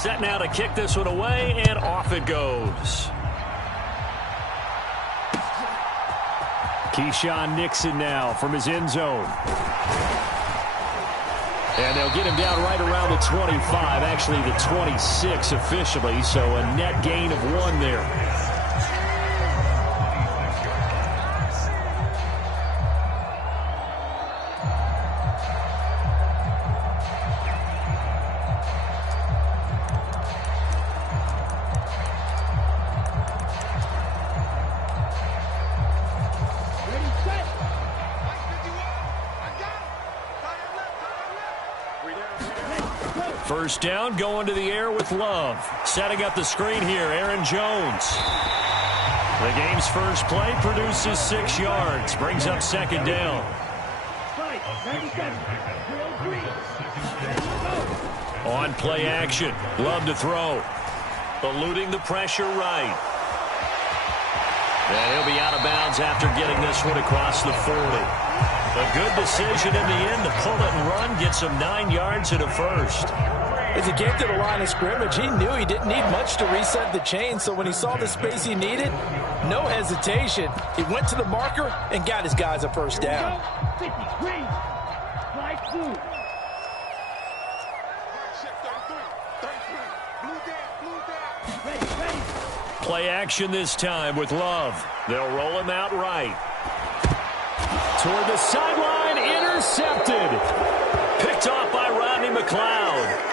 Set now to kick this one away, and off it goes. Keyshawn Nixon now from his end zone. And they'll get him down right around the 25, actually the 26 officially, so a net gain of 1 there. First down, going to the air with Love. Setting up the screen here, Aaron Jones. The game's first play produces 6 yards. Brings up second down. On play action, Love to throw. Eluding the pressure right. And he'll be out of bounds after getting this one across the 40. A good decision in the end to pull it and run, gets him 9 yards and a first. As he came to the line of scrimmage, he knew he didn't need much to reset the chain, so when he saw the space he needed, no hesitation. He went to the marker and got his guys a first down. Play action this time with Love. They'll roll him out right. Toward the sideline, intercepted. Picked off by Rodney McLeod.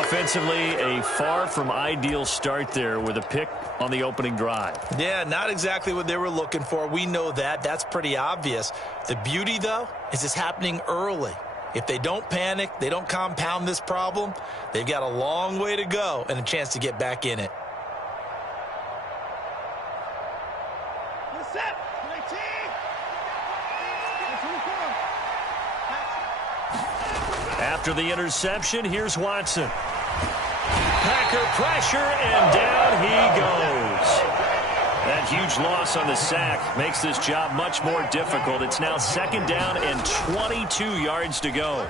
Offensively, a far from ideal start there with a pick on the opening drive. Yeah, not exactly what they were looking for. We know that. That's pretty obvious. The beauty, though, is it's happening early. If they don't panic, they don't compound this problem, they've got a long way to go and a chance to get back in it. After the interception, here's Watson. Packer pressure, and down he goes. That huge loss on the sack makes this job much more difficult. It's now second down and 22 yards to go.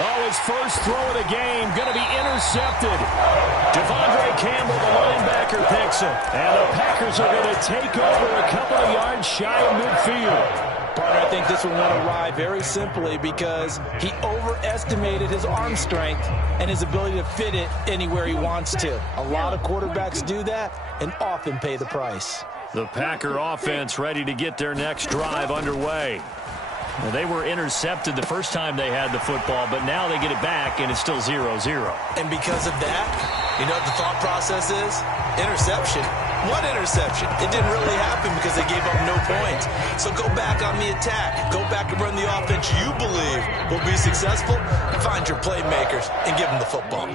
Oh, his first throw of the game going to be intercepted. Devondre Campbell, the linebacker, picks him. And the Packers are going to take over a couple of yards shy of midfield. Partner, I think this one went awry very simply because he overestimated his arm strength and his ability to fit it anywhere he wants to. A lot of quarterbacks do that and often pay the price. The Packer offense ready to get their next drive underway. Well, they were intercepted the first time they had the football, but now they get it back, and it's still 0-0. And because of that, you know what the thought process is? Interception. What interception? It didn't really happen because they gave up no points. So go back on the attack. Go back and run the offense you believe will be successful. Find your playmakers and give them the football.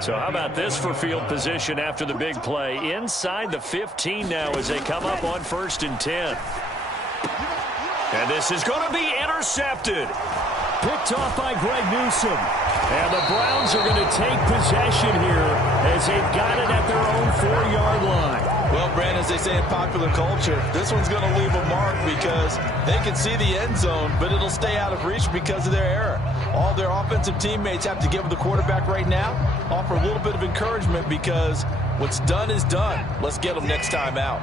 So how about this for field position after the big play? Inside the 15 now as they come up on 1st and 10. And this is going to be intercepted. Picked off by Greg Newsome. And the Browns are going to take possession here as they've got it at their own 4-yard line. Well, Brandon, as they say in popular culture, this one's going to leave a mark because they can see the end zone, but it'll stay out of reach because of their error. All their offensive teammates have to give the quarterback right now, offer a little bit of encouragement because what's done is done. Let's get them next time out.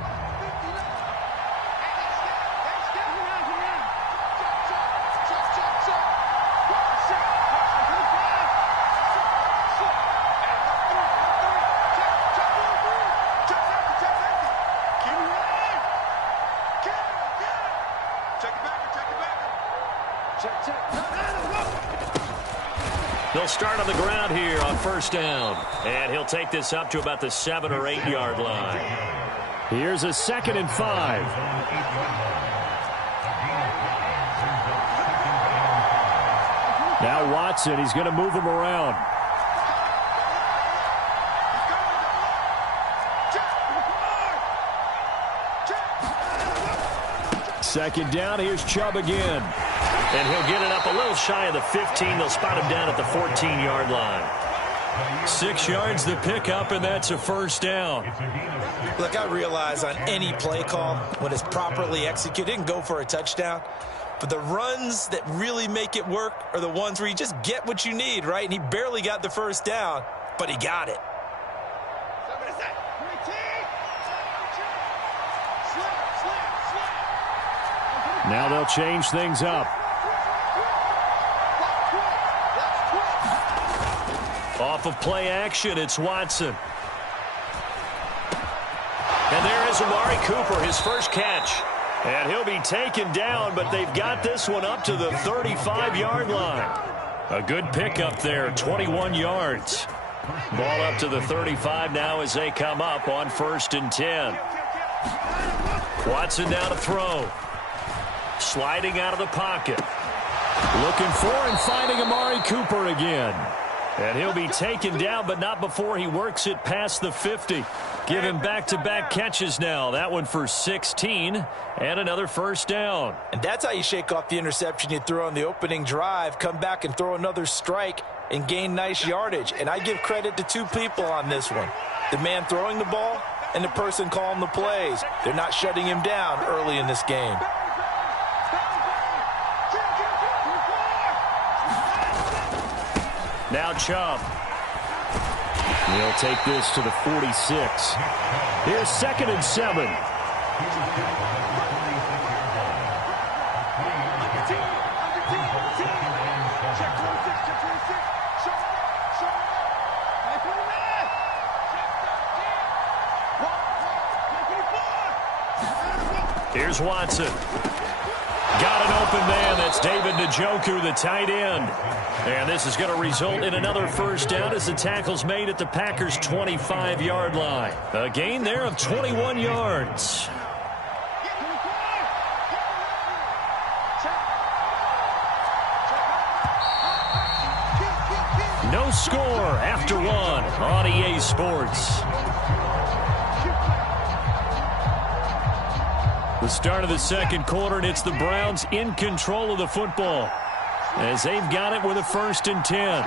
They'll start on the ground here on 1st down. And he'll take this up to about the 7- or 8-yard line. Here's a 2nd and 5. Now Watson, he's going to move him around. Second down, here's Chubb again. And he'll get it up a little shy of the 15. They'll spot him down at the 14-yard line. 6 yards the pickup, and that's a 1st down. Look, I realize on any play call, when it's properly executed, it can go for a touchdown. But the runs that really make it work are the ones where you just get what you need, right? And he barely got the first down, but he got it. Now they'll change things up. Off of play action, it's Watson. And there is Amari Cooper, his first catch. And he'll be taken down, but they've got this one up to the 35-yard line. A good pickup there, 21 yards. Ball up to the 35 now as they come up on 1st and 10. Watson now to throw. Sliding out of the pocket. Looking for and finding Amari Cooper again. And he'll be taken down, but not before he works it past the 50. Give him back-to-back catches now. That one for 16 and another first down. And that's how you shake off the interception you threw on the opening drive. Come back and throw another strike and gain nice yardage. And I give credit to two people on this one. The man throwing the ball and the person calling the plays. They're not shutting him down early in this game. Now Chubb. He'll take this to the 46. Here's 2nd and 7. Here's Watson. Got an open man. That's David Njoku, the tight end. And this is going to result in another first down as the tackle's made at the Packers' 25-yard line. A gain there of 21 yards. No score after one on EA Sports. The start of the second quarter, and it's the Browns in control of the football as they've got it with a 1st and 10.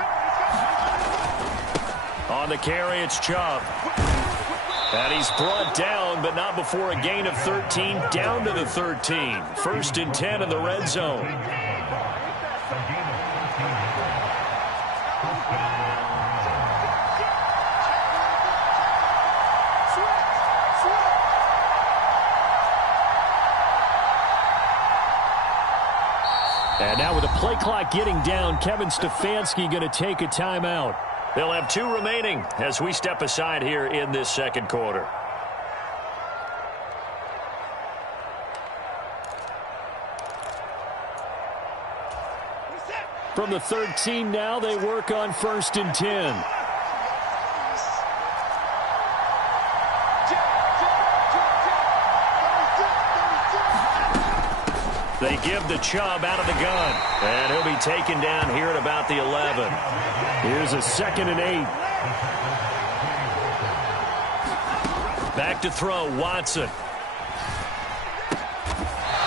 On the carry, it's Chubb. And he's brought down, but not before a gain of 13, down to the 13. 1st and 10 in the red zone. And now with the play clock getting down, Kevin Stefanski going to take a timeout. They'll have 2 remaining as we step aside here in this second quarter. From the 13 now, they work on 1st and 10. They give the Chubb out of the gun. And he'll be taken down here at about the 11. Here's a 2nd and 8. Back to throw, Watson.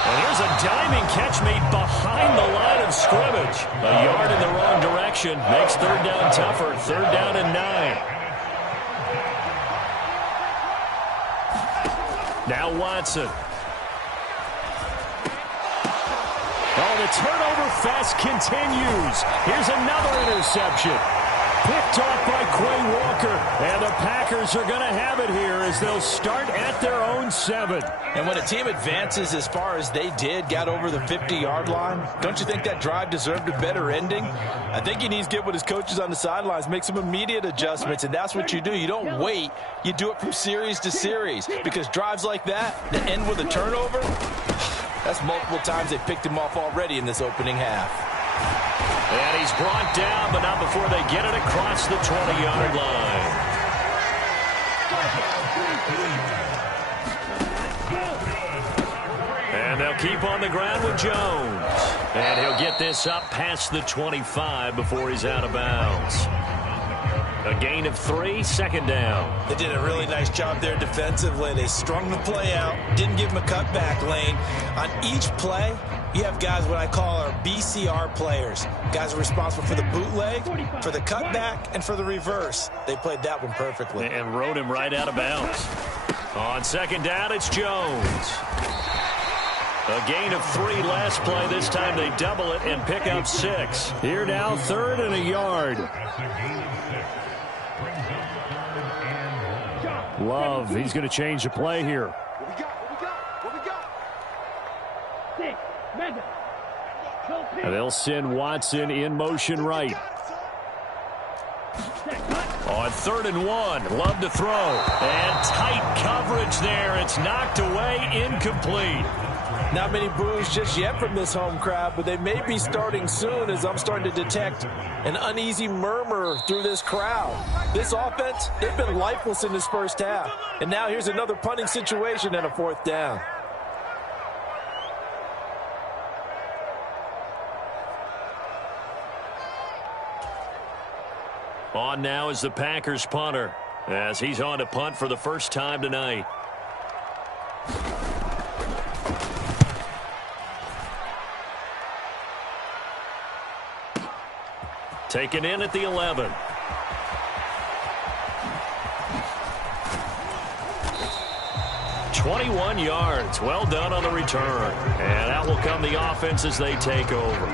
And here's a diving catch made behind the line of scrimmage. A yard in the wrong direction. Makes 3rd down tougher. 3rd down and 9. Now Watson. Oh, the turnover fest continues. Here's another interception. Picked off by Quay Walker. And the Packers are going to have it here as they'll start at their own 7. And when a team advances as far as they did, got over the 50-yard line, don't you think that drive deserved a better ending? I think he needs to get with his coaches on the sidelines, make some immediate adjustments, and that's what you do. You don't wait. You do it from series to series because drives like that end with a turnover, that's multiple times they picked him off already in this opening half. And he's brought down, but not before they get it across the 20-yard line. And they'll keep on the ground with Jones. And he'll get this up past the 25 before he's out of bounds. A gain of 3, 2nd down. They did a really nice job there defensively. They strung the play out, didn't give him a cutback lane. On each play, you have guys what I call our BCR players. Guys are responsible for the bootleg, for the cutback, and for the reverse. They played that one perfectly. And rode him right out of bounds. On 2nd down, it's Jones. A gain of 3 last play. This time they double it and pick up 6. Here now, 3rd and a yard. Love, he's going to change the play here. And they'll send Watson in motion right. On 3rd and 1, Love to throw. And tight coverage there. It's knocked away, incomplete. Not many boos just yet from this home crowd, but they may be starting soon as I'm starting to detect an uneasy murmur through this crowd. This offense, they've been lifeless in this first half. And now here's another punting situation and a 4th down. On now is the Packers punter as he's on to punt for the first time tonight. Taken in at the 11. "21 yards. Well done on the return. And out will come the offense as they take over.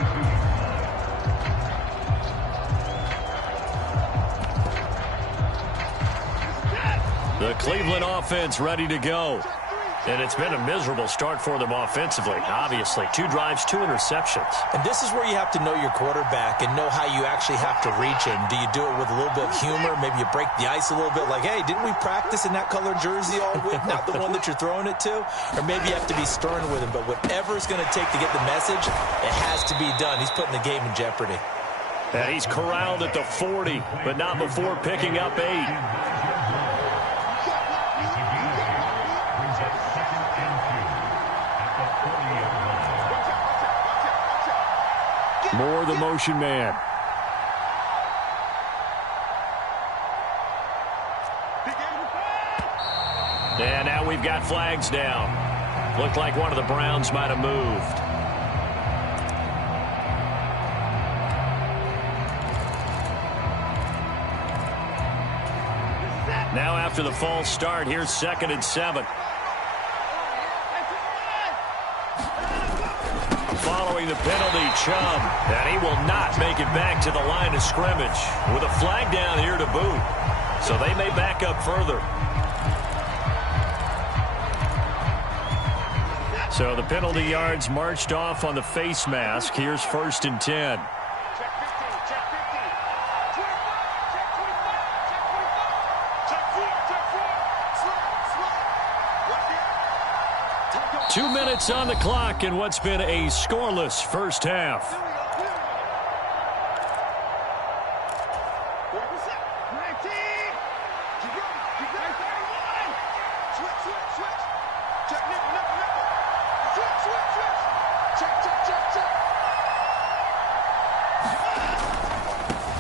The Cleveland offense ready to go. And it's been a miserable start for them offensively, obviously. 2 drives, 2 interceptions. And this is where you have to know your quarterback and know how you actually have to reach him. Do you do it with a little bit of humor? Maybe you break the ice a little bit like, hey, didn't we practice in that color jersey all week? Not the one that you're throwing it to? Or maybe you have to be stern with him. But whatever it's going to take to get the message, it has to be done. He's putting the game in jeopardy. And he's corralled at the 40, but not before picking up 8. Moore, the motion man. And now we've got flags down. Looked like one of the Browns might have moved. Now after the false start, here's 2nd and 7. Following the penalty, Chubb, and he will not make it back to the line of scrimmage with a flag down here to boot. So they may back up further. So the penalty yards marched off on the face mask. Here's 1st and 10. 2 minutes on the clock in what's been a scoreless first half.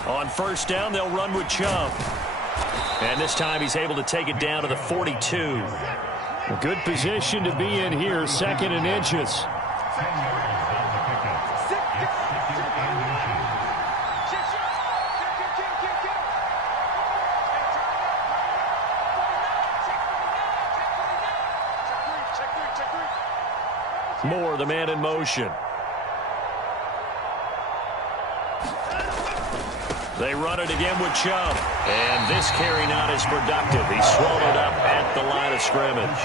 On 1st down, they'll run with Chubb. And this time he's able to take it down to the 42. A good position to be in here, 2nd and inches. Moore, the man in motion. They run it again with Chubb. And this carry not as productive. He's swallowed up at the line of scrimmage.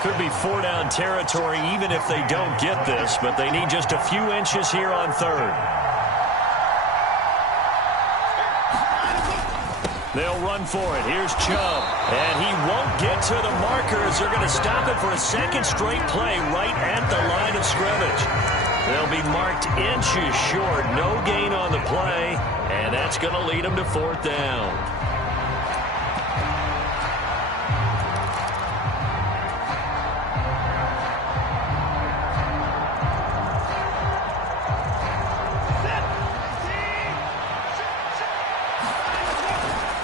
Could be 4-down territory even if they don't get this, but they need just a few inches here on 3rd. They'll run for it. Here's Chubb. And he won't get to the markers. They're going to stop it for a 2nd straight play right at the line of scrimmage. They'll be marked inches short. No gain on the play. And that's going to lead them to 4th down.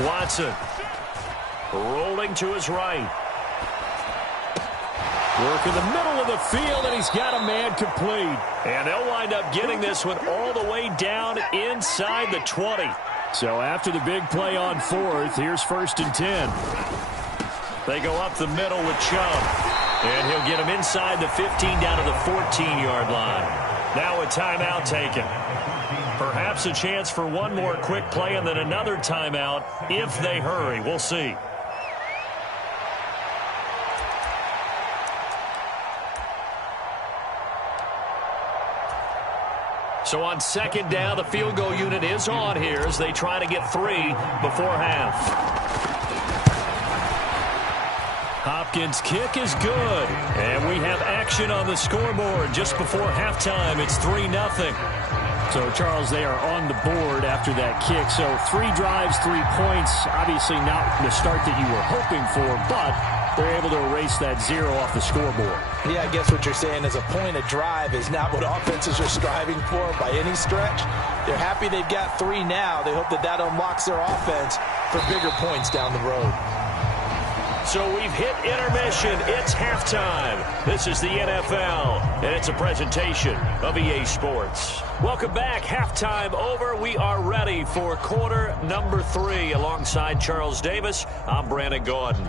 Watson rolling to his right. Work in the middle of the field, and he's got a man complete. And they'll wind up getting this one all the way down inside the 20. So after the big play on 4th, here's 1st and 10. They go up the middle with Chubb. And he'll get him inside the 15 down to the 14-yard line. Now a timeout taken. Perhaps a chance for one more quick play and then another timeout if they hurry. We'll see. So on second down, the field goal unit is on here as they try to get 3 before half. Hopkins' kick is good. And we have action on the scoreboard just before halftime. It's 3-0. So, Charles, they are on the board after that kick. So 3 drives, 3 points. Obviously not the start that you were hoping for, but they're able to erase that 0 off the scoreboard. Yeah, I guess what you're saying is a point of drive is not what offenses are striving for by any stretch. They're happy they've got 3 now. They hope that that unlocks their offense for bigger points down the road. So we've hit intermission. It's halftime. This is the NFL, and it's a presentation of EA Sports. Welcome back. Halftime over. We are ready for quarter number 3. Alongside Charles Davis, I'm Brandon Gaudin.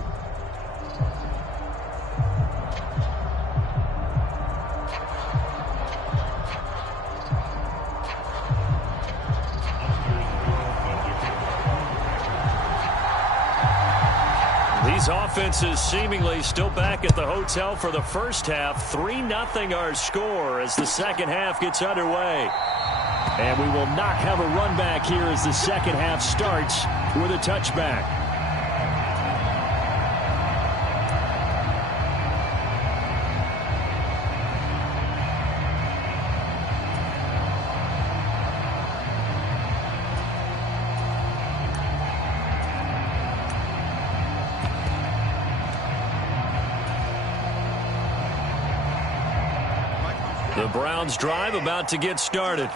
These offenses seemingly still back at the hotel for the first half. 3-0 our score as the second half gets underway. And we will not have a run back here as the second half starts with a touchback. The Browns drive about to get started.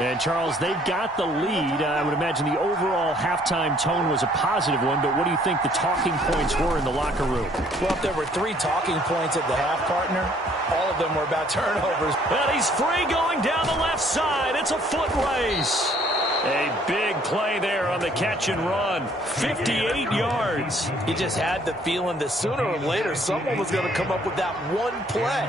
And, Charles, they've got the lead. I would imagine the overall halftime tone was a positive one, but what do you think the talking points were in the locker room? Well, if there were 3 talking points at the half, partner, all of them were about turnovers. And he's free going down the left side. It's a foot race. A big play there on the catch and run. 58 yards. You just had the feeling that sooner or later someone was going to come up with that one play.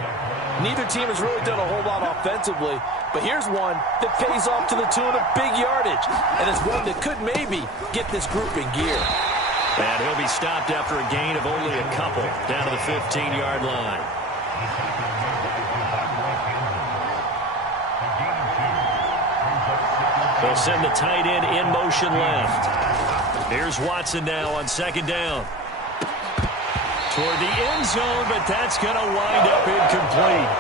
Neither team has really done a whole lot offensively, but here's one that pays off to the tune of big yardage, and it's one that could maybe get this group in gear. And he'll be stopped after a gain of only a couple down to the 15-yard line. They'll send the tight end in motion left. Here's Watson now on second down. Toward the end zone, but that's going to wind up incomplete.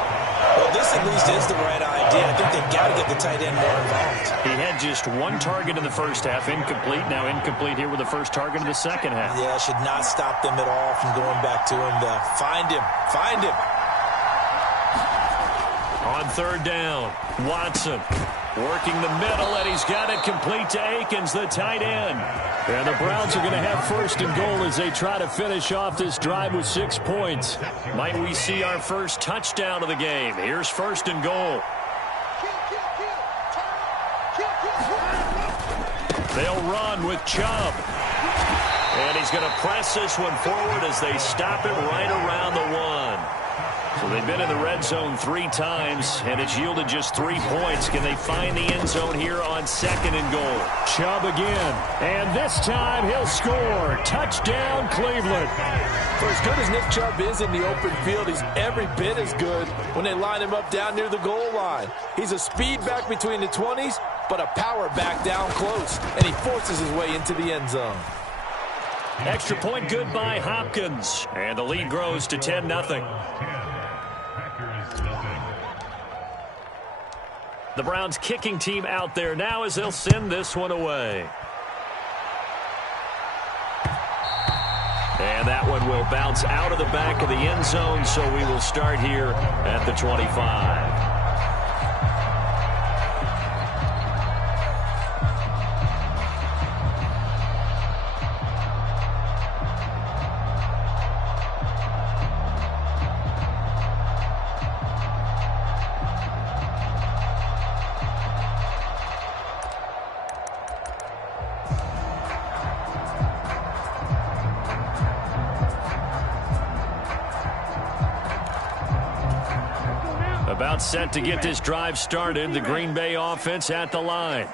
Well, this at least is the right idea. I think they've got to get the tight end more involved. He had just 1 target in the first half, incomplete. Now incomplete here with the first target in the second half. Yeah, should not stop them at all from going back to him to find him. Find him. On third down, Watson working the middle, and he's got it complete to Akins, the tight end. And the Browns are going to have first and goal as they try to finish off this drive with 6 points. Might we see our first touchdown of the game? Here's first and goal. They'll run with Chubb. And he's going to press this one forward as they stop him right around the 1. So they've been in the red zone 3 times, and it's yielded just 3 points. Can they find the end zone here on second and goal? Chubb again, and this time he'll score. Touchdown, Cleveland. For as good as Nick Chubb is in the open field, he's every bit as good when they line him up down near the goal line. He's a speed back between the 20s, but a power back down close, and he forces his way into the end zone. Extra point good by Hopkins, and the lead grows to 10-0. The Browns kicking team out there now as they'll send this one away. And that one will bounce out of the back of the end zone, so we will start here at the 25. About set to get this drive started. The Green Bay offense at the line.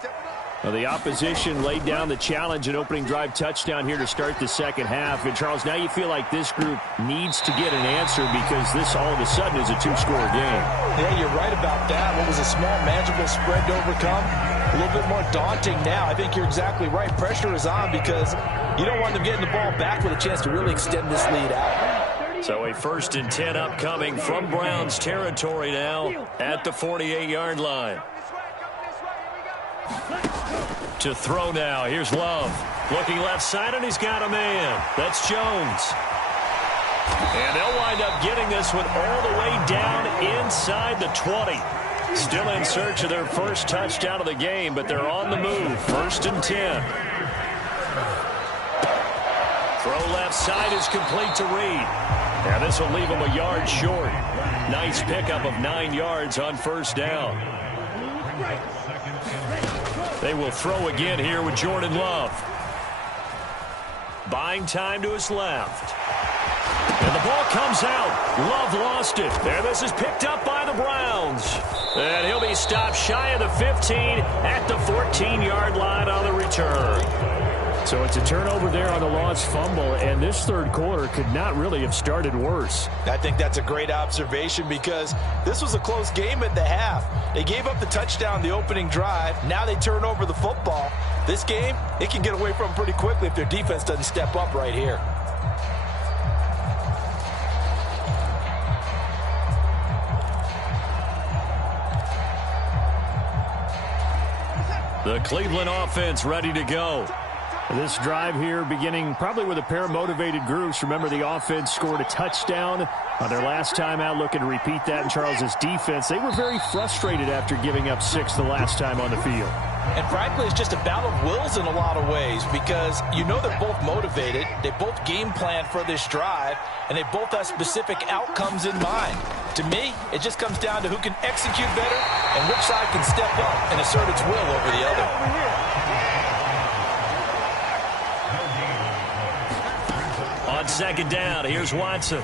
Well, the opposition laid down the challenge and opening drive touchdown here to start the second half. And, Charles, now you feel like this group needs to get an answer because this all of a sudden is a two-score game. Yeah, you're right about that. What was a small, manageable spread to overcome, a little bit more daunting now. I think you're exactly right. Pressure is on because you don't want them getting the ball back with a chance to really extend this lead out. So a 1st and 10 upcoming from Browns territory now at the 48-yard line. To throw now. Here's Love. Looking left side, and he's got a man. That's Jones. And they'll wind up getting this one all the way down inside the 20. Still in search of their first touchdown of the game, but they're on the move. 1st and 10. Throw left side is complete to Reed. And this will leave him a yard short. Nice pickup of 9 yards on 1st down. They will throw again here with Jordan Love. Buying time to his left. And the ball comes out. Love lost it. And this is picked up by the Browns. And he'll be stopped shy of the 15 at the 14-yard line on the return. So it's a turnover there on the lost fumble, and this third quarter could not really have started worse. I think that's a great observation because this was a close game at the half. They gave up the touchdown the opening drive. Now they turn over the football. This game, it can get away from them pretty quickly if their defense doesn't step up right here. The Cleveland offense ready to go. This drive here beginning probably with a pair of motivated groups. Remember, the offense scored a touchdown on their last time out, looking to repeat that in Charles's defense. They were very frustrated after giving up 6 the last time on the field. And frankly, it's just a battle of wills in a lot of ways because you know they're both motivated. They both game plan for this drive, and they both have specific outcomes in mind. To me, it just comes down to who can execute better and which side can step up and assert its will over the other. On 2nd down, here's Watson.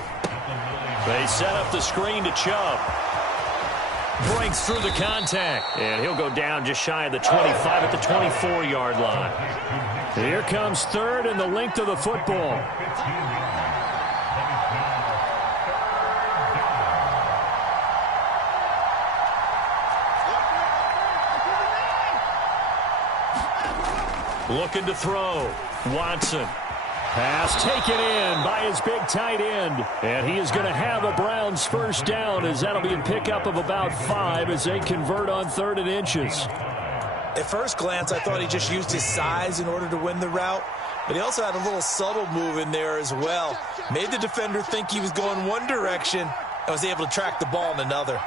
They set up the screen to Chubb. Breaks through the contact. And he'll go down just shy of the 25 at the 24-yard line. Here comes 3rd and the length of the football. Looking to throw. Watson. Pass taken in by his big tight end. And he is going to have a Browns 1st down as that'll be a pickup of about 5 as they convert on 3rd and inches. At first glance, I thought he just used his size in order to win the route. But he also had a little subtle move in there as well. Made the defender think he was going one direction and was able to track the ball in another.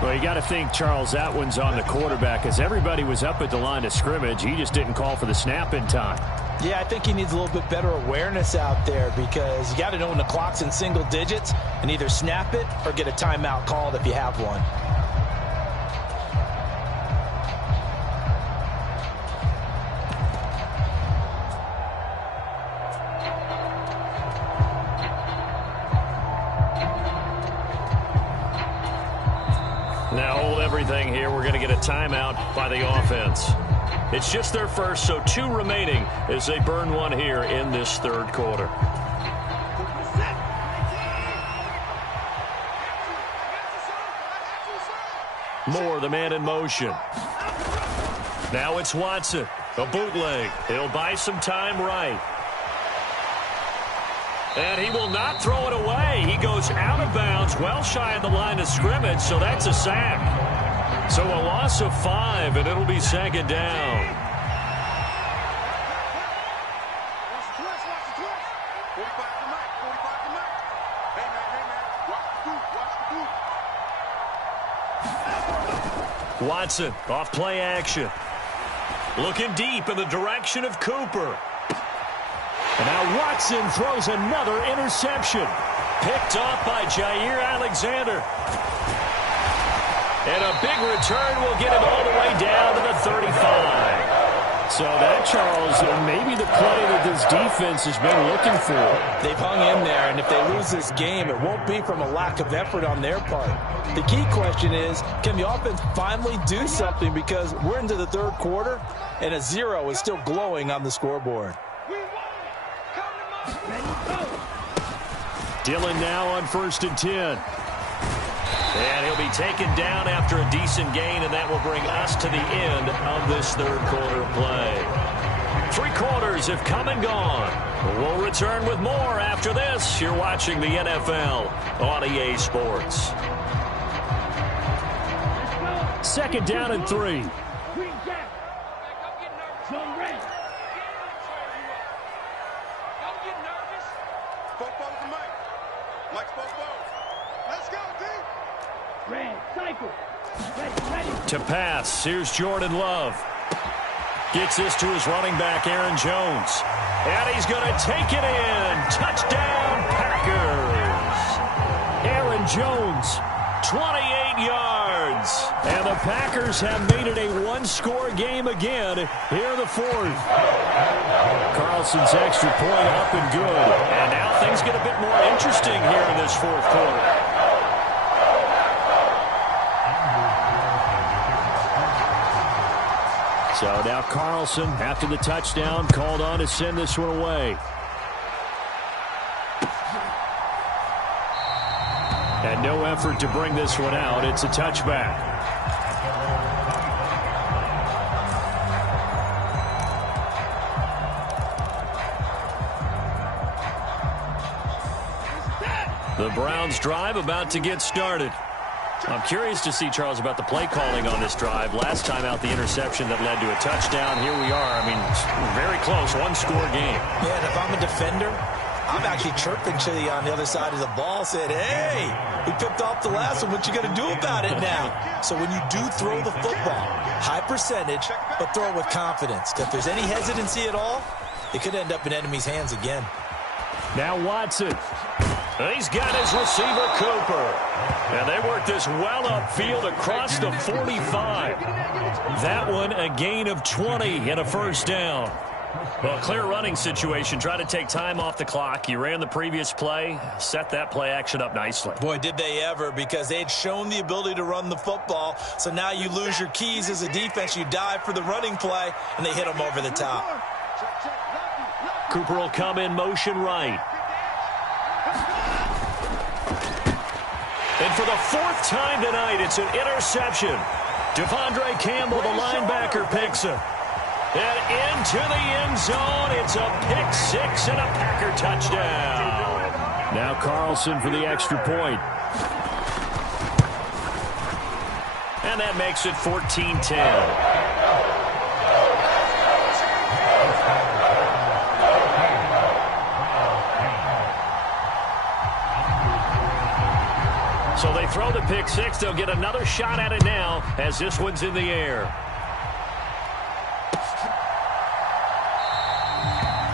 Well, you got to think, Charles, that one's on the quarterback as everybody was up at the line of scrimmage. He just didn't call for the snap in time. Yeah, I think he needs a little bit better awareness out there because you got to know when the clock's in single digits and either snap it or get a timeout called if you have one. Now hold everything here. We're going to get a timeout by the offense. It's just their first, so 2 remaining as they burn one here in this 3rd quarter. Moore, the man in motion. Now it's Watson. A bootleg. He'll buy some time right. And he will not throw it away. He goes out of bounds, well shy of the line of scrimmage, so that's a sack. So a loss of 5, and it'll be 2nd down. Watson off play action. Looking deep in the direction of Cooper. And now Watson throws another interception. Picked off by Jair Alexander. And a big return will get him all the way down to the 35. So that, Charles, may be the play that this defense has been looking for. They've hung in there, and if they lose this game, it won't be from a lack of effort on their part. The key question is, can the offense finally do something, because we're into the third quarter, and a 0 is still glowing on the scoreboard. Dillon now on 1st and 10. And he'll be taken down after a decent gain, and that will bring us to the end of this third quarter of play. 3 quarters have come and gone. We'll return with more after this. You're watching the NFL on EA Sports. 2nd down and 3. To pass, here's Jordan Love. Gets this to his running back, Aaron Jones. And he's going to take it in. Touchdown, Packers. Aaron Jones, 28 yards. And the Packers have made it a one-score game again here in the 4th. Carlson's extra point up and good. And now things get a bit more interesting here in this 4th quarter. So now Carlson, after the touchdown, called on to send this one away. And no effort to bring this one out. It's a touchback. The Browns drive about to get started. I'm curious to see, Charles, about the play calling on this drive. Last time out, the interception that led to a touchdown. Here we are. I mean, very close, one-score game. Yeah, and if I'm a defender, I'm actually chirping to you on the other side of the ball, said, hey, we picked off the last one. What you going to do about it now? So when you do throw the football, high percentage, but throw it with confidence. If there's any hesitancy at all, it could end up in enemy's hands again. Now Watson. He's got his receiver, Cooper. And they work this well upfield across the 45. That one a gain of 20 and a 1st down. Well, clear running situation. Try to take time off the clock. You ran the previous play, set that play action up nicely. Boy, did they ever, because they had shown the ability to run the football. So now you lose your keys as a defense. You dive for the running play, and they hit them over the top. Cooper will come in motion right. And for the 4th time tonight, it's an interception. Devondre Campbell, the linebacker, picks him. And into the end zone, it's a pick 6 and a Packer touchdown. Now Carlson for the extra point. And that makes it 14-10. So they throw the pick 6. They'll get another shot at it now as this one's in the air.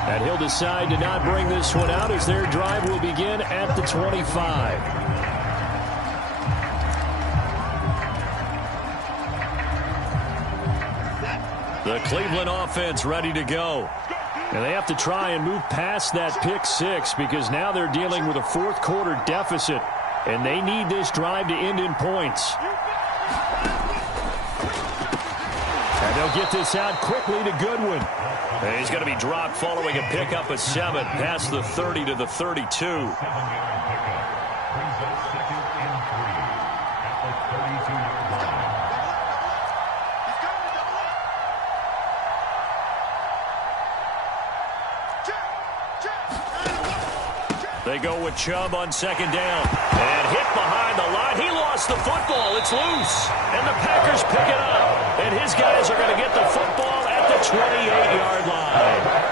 And he'll decide to not bring this one out as their drive will begin at the 25. The Cleveland offense ready to go. And they have to try and move past that pick 6 because now they're dealing with a 4th quarter deficit. And they need this drive to end in points. And they'll get this out quickly to Goodwin. And he's going to be dropped following a pickup of 7 past the 30 to the 32. They go with Chubb on 2nd down. And hit behind the line. He lost the football. It's loose. And the Packers pick it up. And his guys are going to get the football at the 28-yard line.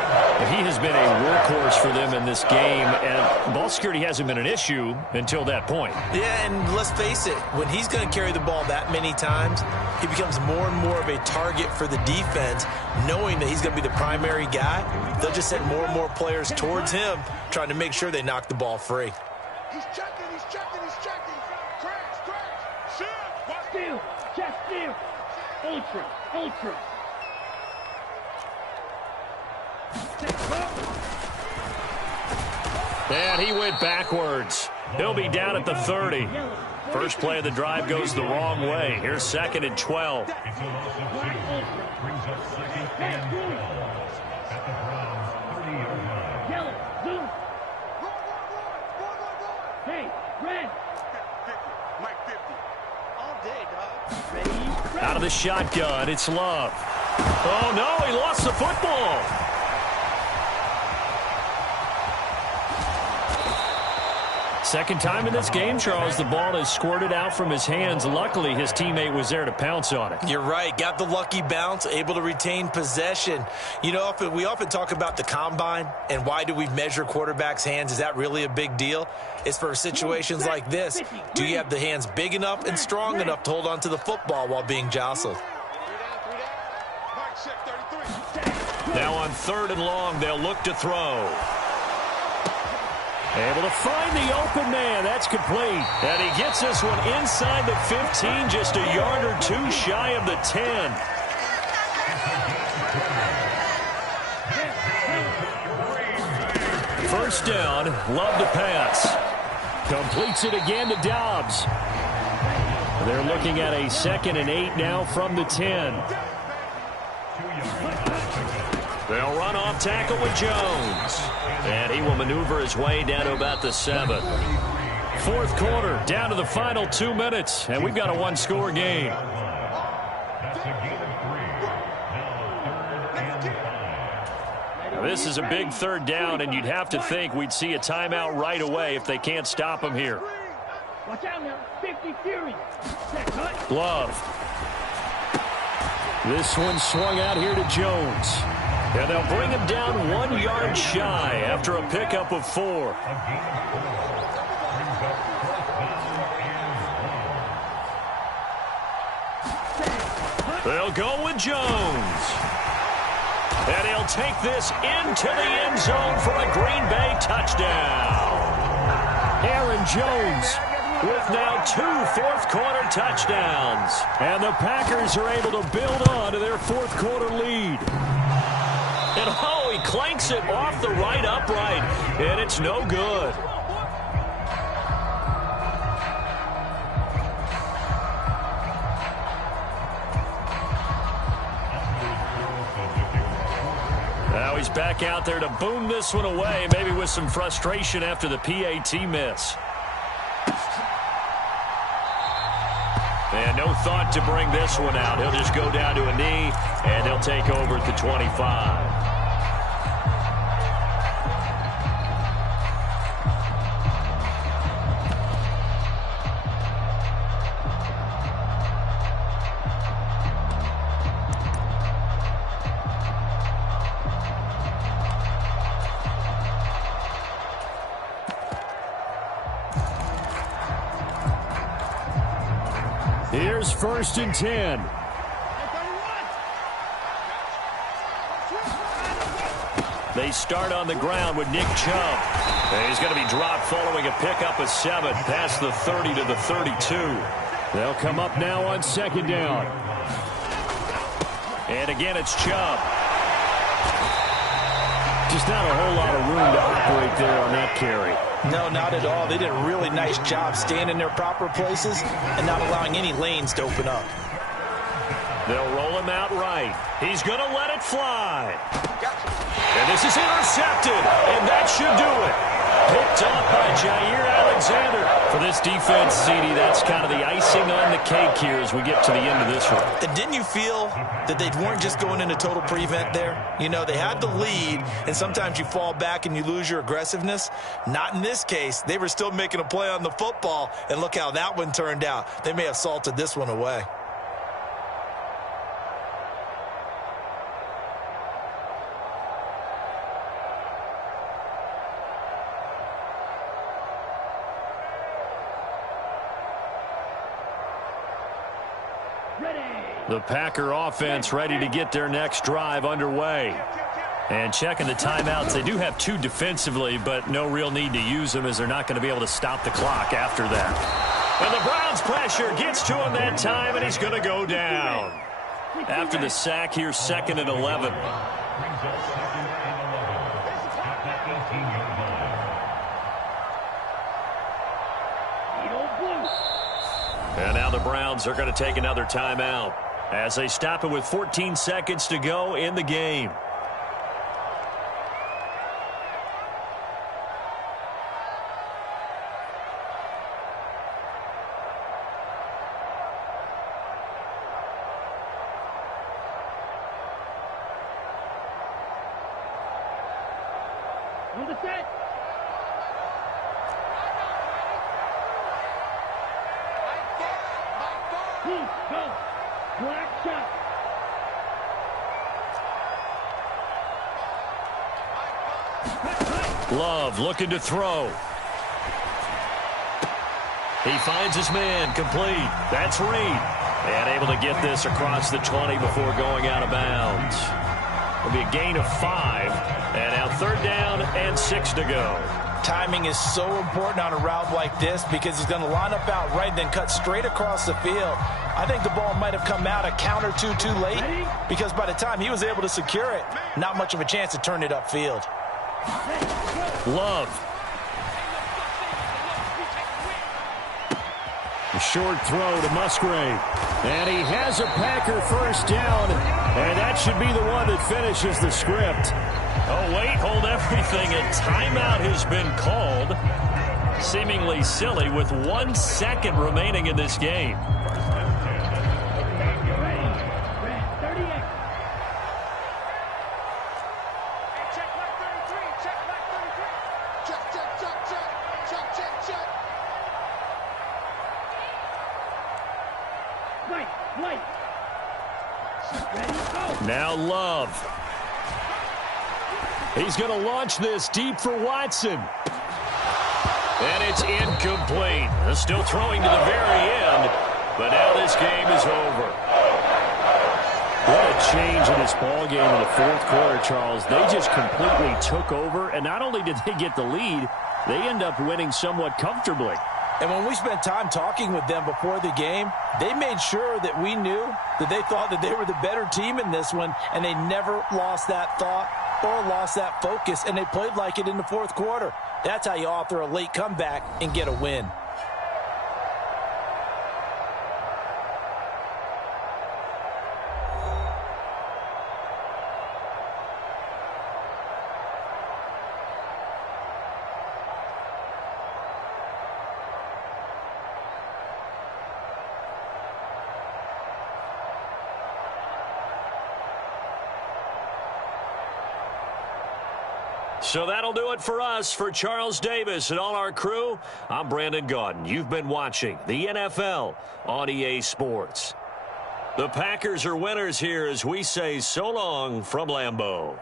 He has been a workhorse for them in this game. And ball security hasn't been an issue until that point. Yeah, and let's face it. When he's going to carry the ball that many times, he becomes more and more of a target for the defense, knowing that he's going to be the primary guy. They'll just send more and more players towards him, trying to make sure they knock the ball free. He's checking, he's checking, he's checking. Crash, shift, steal, check, steal. Ultra. And he went backwards. He'll be down at the 30. First play of the drive goes the wrong way. Here's 2nd and 12. Out of the shotgun, it's Love. Oh, no, he lost the football. Second time in this game, Charles, the ball has squirted out from his hands. Luckily, his teammate was there to pounce on it. You're right. Got the lucky bounce, able to retain possession. You know, we often talk about the combine and why do we measure quarterbacks' hands. Is that really a big deal? It's for situations like this. Do you have the hands big enough and strong enough to hold on to the football while being jostled? Now on 3rd and long, they'll look to throw. Able to find the open man. That's complete. And he gets this one inside the 15, just a yard or two shy of the 10. First down, Love to pass. Completes it again to Dobbs. They're looking at a 2nd and 8 now from the 10. They'll run off tackle with Jones. And he will maneuver his way down to about the 7. Fourth quarter, down to the final 2 minutes. And we've got a one-score game. This is a big 3rd down, and you'd have to think we'd see a timeout right away if they can't stop him here. Watch out now. 50 Fury. Love. This one swung out here to Jones. And they'll bring him down 1 yard shy after a pickup of 4. They'll go with Jones. And he'll take this into the end zone for a Green Bay touchdown. Aaron Jones with now 2 fourth-quarter touchdowns. And the Packers are able to build on to their fourth-quarter lead. And, oh, he clanks it off the right upright, and it's no good. Now he's back out there to boom this one away, maybe with some frustration after the PAT miss. And no thought to bring this one out. He'll just go down to a knee, and they'll take over at the 25. Here's 1st and 10. They start on the ground with Nick Chubb. And he's going to be dropped following a pickup of 7 past the 30 to the 32. They'll come up now on 2nd down. And again, it's Chubb. Just not a whole lot of room to operate there on that carry. No, not at all. They did a really nice job staying in their proper places and not allowing any lanes to open up. They'll roll him out right. He's going to let it fly. And this is intercepted, and that should do it. Picked off by Jair Alexander. For this defense, CD, that's kind of the icing on the cake here as we get to the end of this one. And didn't you feel that they weren't just going into total prevent there? You know, they had the lead, and sometimes you fall back and you lose your aggressiveness. Not in this case. They were still making a play on the football, and look how that one turned out. They may have salted this one away. The Packer offense ready to get their next drive underway. And checking the timeouts, they do have 2 defensively, but no real need to use them as they're not going to be able to stop the clock after that. And the Browns pressure gets to him that time, and he's going to go down. After the sack here, 2nd and 11. And now the Browns are going to take another timeout as they stop it with 14 seconds to go in the game. On the set. Please, go. Black shot. Love looking to throw. He finds his man complete. That's Reed. And able to get this across the 20 before going out of bounds. It'll be a gain of 5. And now 3rd down and 6 to go. Timing is so important on a route like this because he's going to line up out right and then cut straight across the field. I think the ball might have come out a count or two too late because by the time he was able to secure it, not much of a chance to turn it upfield. Love. A short throw to Musgrave. And he has a Packer 1st down. And that should be the one that finishes the script. Oh, wait, hold everything. A timeout has been called. Seemingly silly with 1 second remaining in this game. Now Love. He's going to launch this deep for Watson. And it's incomplete. They're still throwing to the very end, but now this game is over. What a change in this ball game in the 4th quarter, Charles. They just completely took over, and not only did they get the lead, they end up winning somewhat comfortably. And when we spent time talking with them before the game, they made sure that we knew that they thought that they were the better team in this one, and they never lost that thought or lost that focus, and they played like it in the 4th quarter. That's how you author a late comeback and get a win. So that'll do it for us. For Charles Davis and all our crew, I'm Brandon Gaudin. You've been watching the NFL on EA Sports. The Packers are winners here as we say so long from Lambeau.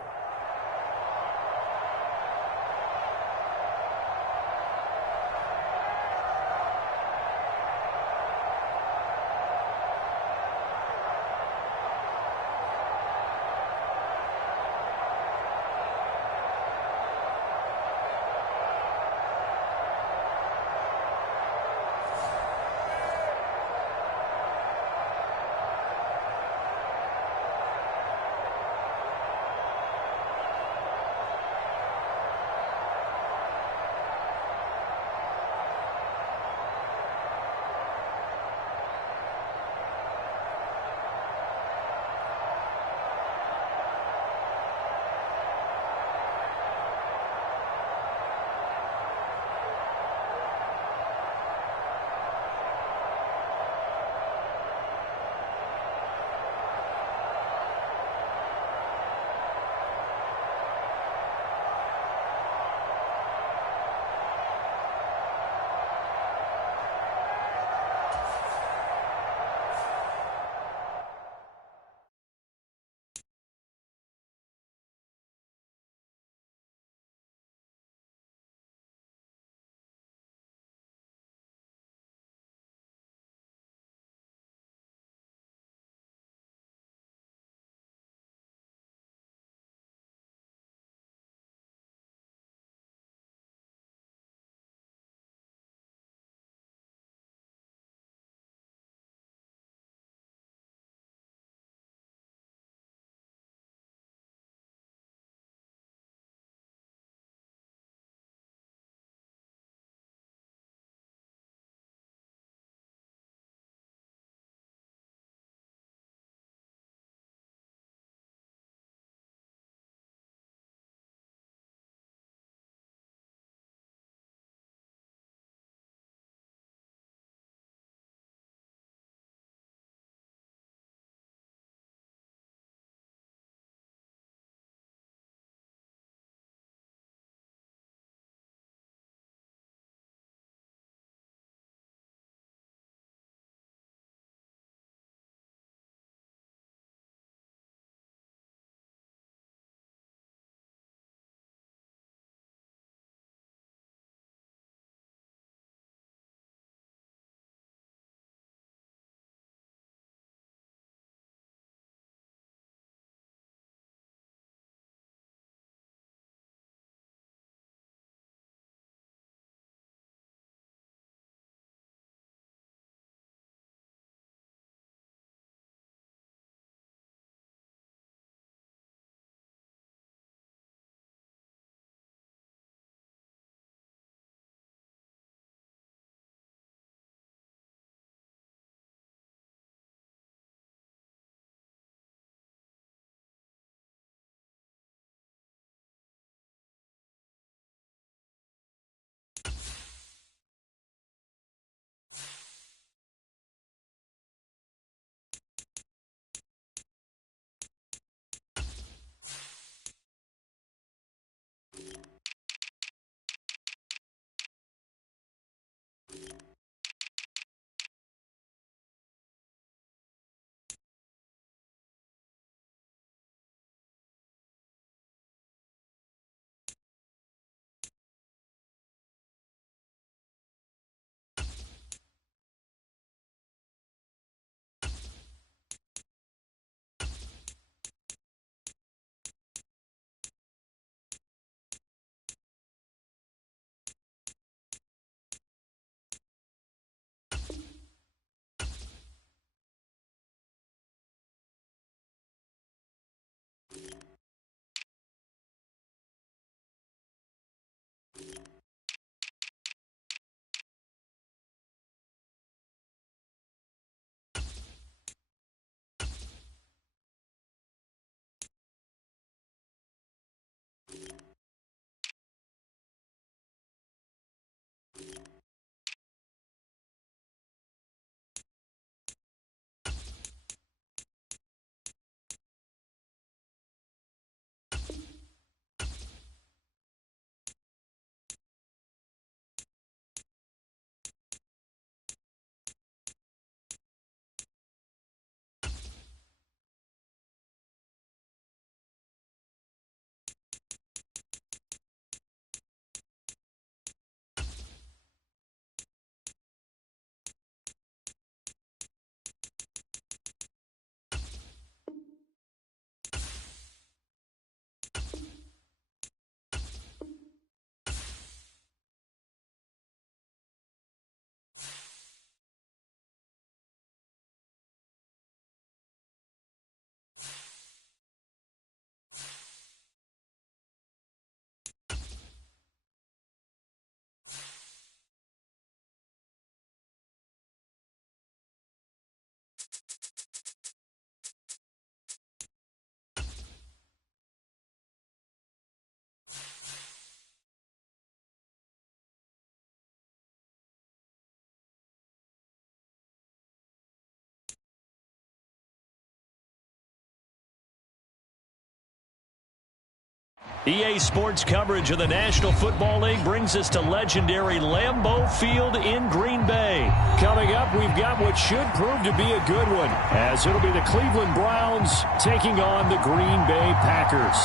EA Sports coverage of the National Football League brings us to legendary Lambeau Field in Green Bay. Coming up, we've got what should prove to be a good one, as it'll be the Cleveland Browns taking on the Green Bay Packers.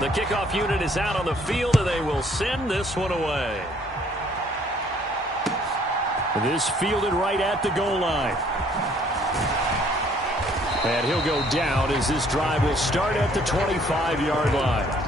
The kickoff unit is out on the field, and they will send this one away. This fielded right at the goal line. And he'll go down as this drive will start at the 25-yard line.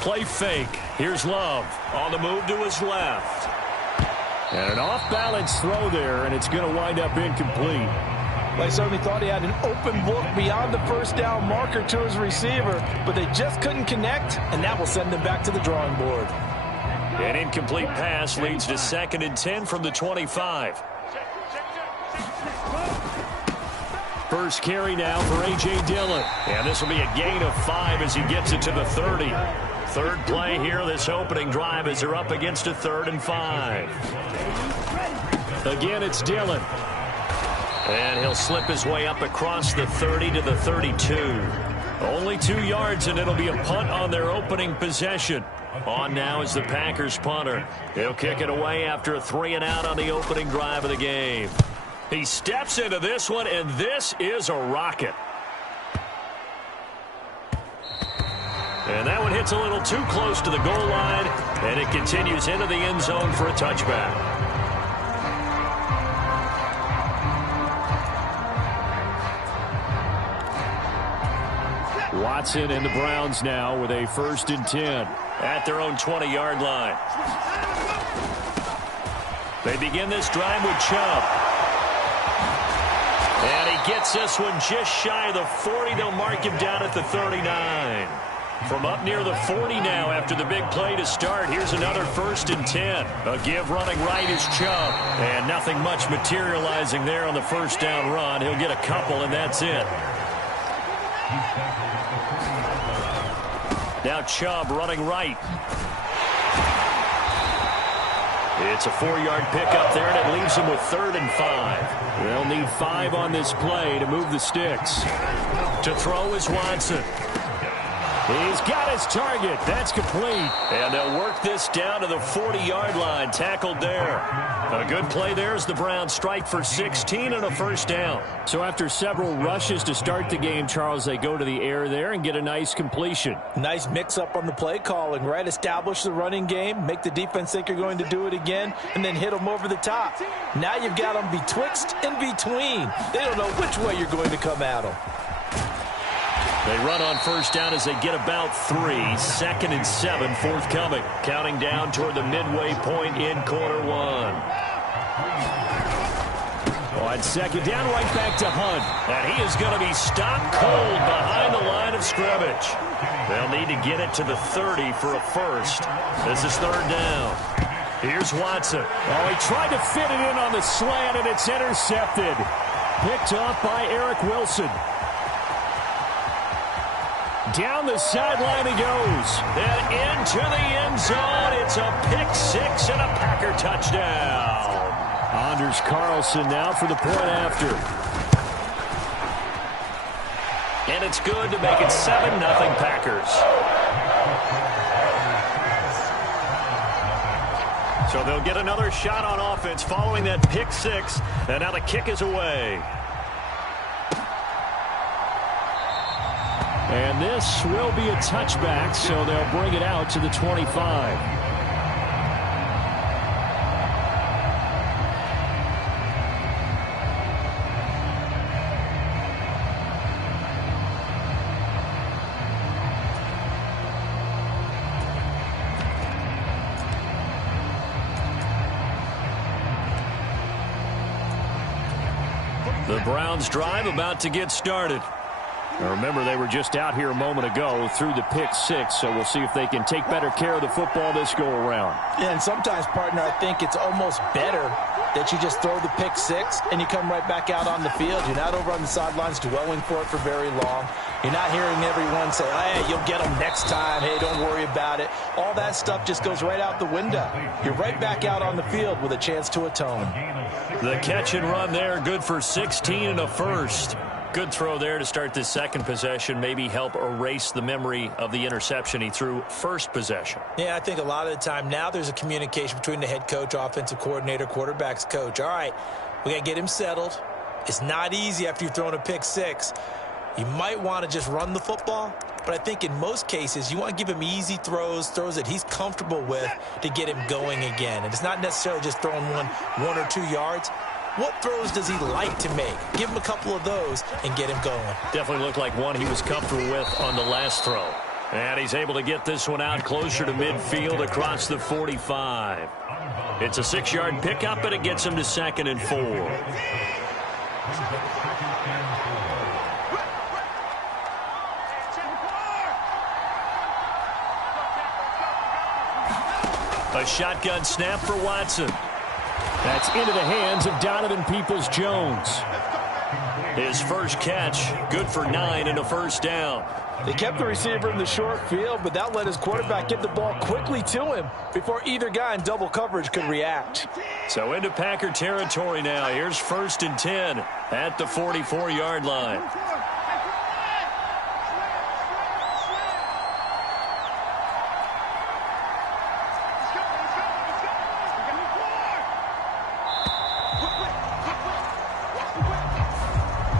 Play fake. Here's Love on the move to his left. And an off-balance throw there, and it's going to wind up incomplete. They certainly thought he had an open book beyond the first down marker to his receiver, but they just couldn't connect, and that will send them back to the drawing board. An incomplete pass leads to 2nd and 10 from the 25. First carry now for A.J. Dillon. And this will be a gain of 5 as he gets it to the 30. Third play here, this opening drive, as they're up against a 3rd and 5. Again, it's Dillon. And he'll slip his way up across the 30 to the 32. Only 2 yards, and it'll be a punt on their opening possession. On now is the Packers punter. He'll kick it away after a 3-and-out on the opening drive of the game. He steps into this one, and this is a rocket. And that one hits a little too close to the goal line, and it continues into the end zone for a touchback. Watson and the Browns now with a 1st and 10. At their own 20-yard line. They begin this drive with Chubb. And he gets this one just shy of the 40. They'll mark him down at the 39. From up near the 40 now after the big play to start. Here's another 1st and 10. A give running right is Chubb. And nothing much materializing there on the first down run. He'll get a couple, and that's it. Now Chubb running right. It's a 4-yard pickup there, and it leaves him with 3rd and 5. They'll need 5 on this play to move the sticks. To throw is Watson. He's got his target. That's complete. And they'll work this down to the 40-yard line. Tackled there. A good play there as the Browns strike for 16 and a 1st down. So after several rushes to start the game, Charles, they go to the air there and get a nice completion. Nice mix-up on the play calling, right? Establish the running game, make the defense think you're going to do it again, and then hit them over the top. Now you've got them betwixt and between. They don't know which way you're going to come at them. They run on 1st down as they get about 3. 2nd and 7 forthcoming. Counting down toward the midway point in quarter 1. On 2nd down, right back to Hunt. And he is going to be stopped cold behind the line of scrimmage. They'll need to get it to the 30 for a 1st. This is 3rd down. Here's Watson. Oh, he tried to fit it in on the slant, and it's intercepted. Picked off by Eric Wilson. Down the sideline he goes. And into the end zone. It's a pick-6 and a Packer touchdown. Anders Carlson now for the point after. And it's good to make it 7-0 Packers. So they'll get another shot on offense following that pick-6. And now the kick is away. And this will be a touchback, so they'll bring it out to the 25. Browns drive about to get started. Now remember, they were just out here a moment ago through the pick six, so we'll see if they can take better care of the football this go-around. Yeah, and sometimes, partner, I think it's almost better that you just throw the pick six and you come right back out on the field. You're not over on the sidelines dwelling for it for very long. You're not hearing everyone say, hey, you'll get them next time. Hey, don't worry about it. All that stuff just goes right out the window. You're right back out on the field with a chance to atone. The catch and run there, good for 16 and a first. Good throw there to start this second possession, maybe help erase the memory of the interception he threw first possession. Yeah, I think a lot of the time now there's a communication between the head coach, offensive coordinator, quarterback's coach. All right, we got to get him settled. It's not easy after you've thrown a pick six. You might want to just run the football, but I think in most cases you want to give him easy throws that he's comfortable with to get him going again. And it's not necessarily just throwing one or 2 yards. What throws does he like to make? Give him a couple of those and get him going. Definitely looked like one he was comfortable with on the last throw. And he's able to get this one out closer to midfield across the 45. It's a 6-yard pickup, and it gets him to 2nd and 4. A shotgun snap for Watson. That's into the hands of Donovan Peoples-Jones. His first catch, good for 9 and a first down. They kept the receiver in the short field, but that let his quarterback get the ball quickly to him before either guy in double coverage could react. So into Packer territory now. Here's 1st and 10 at the 44-yard line.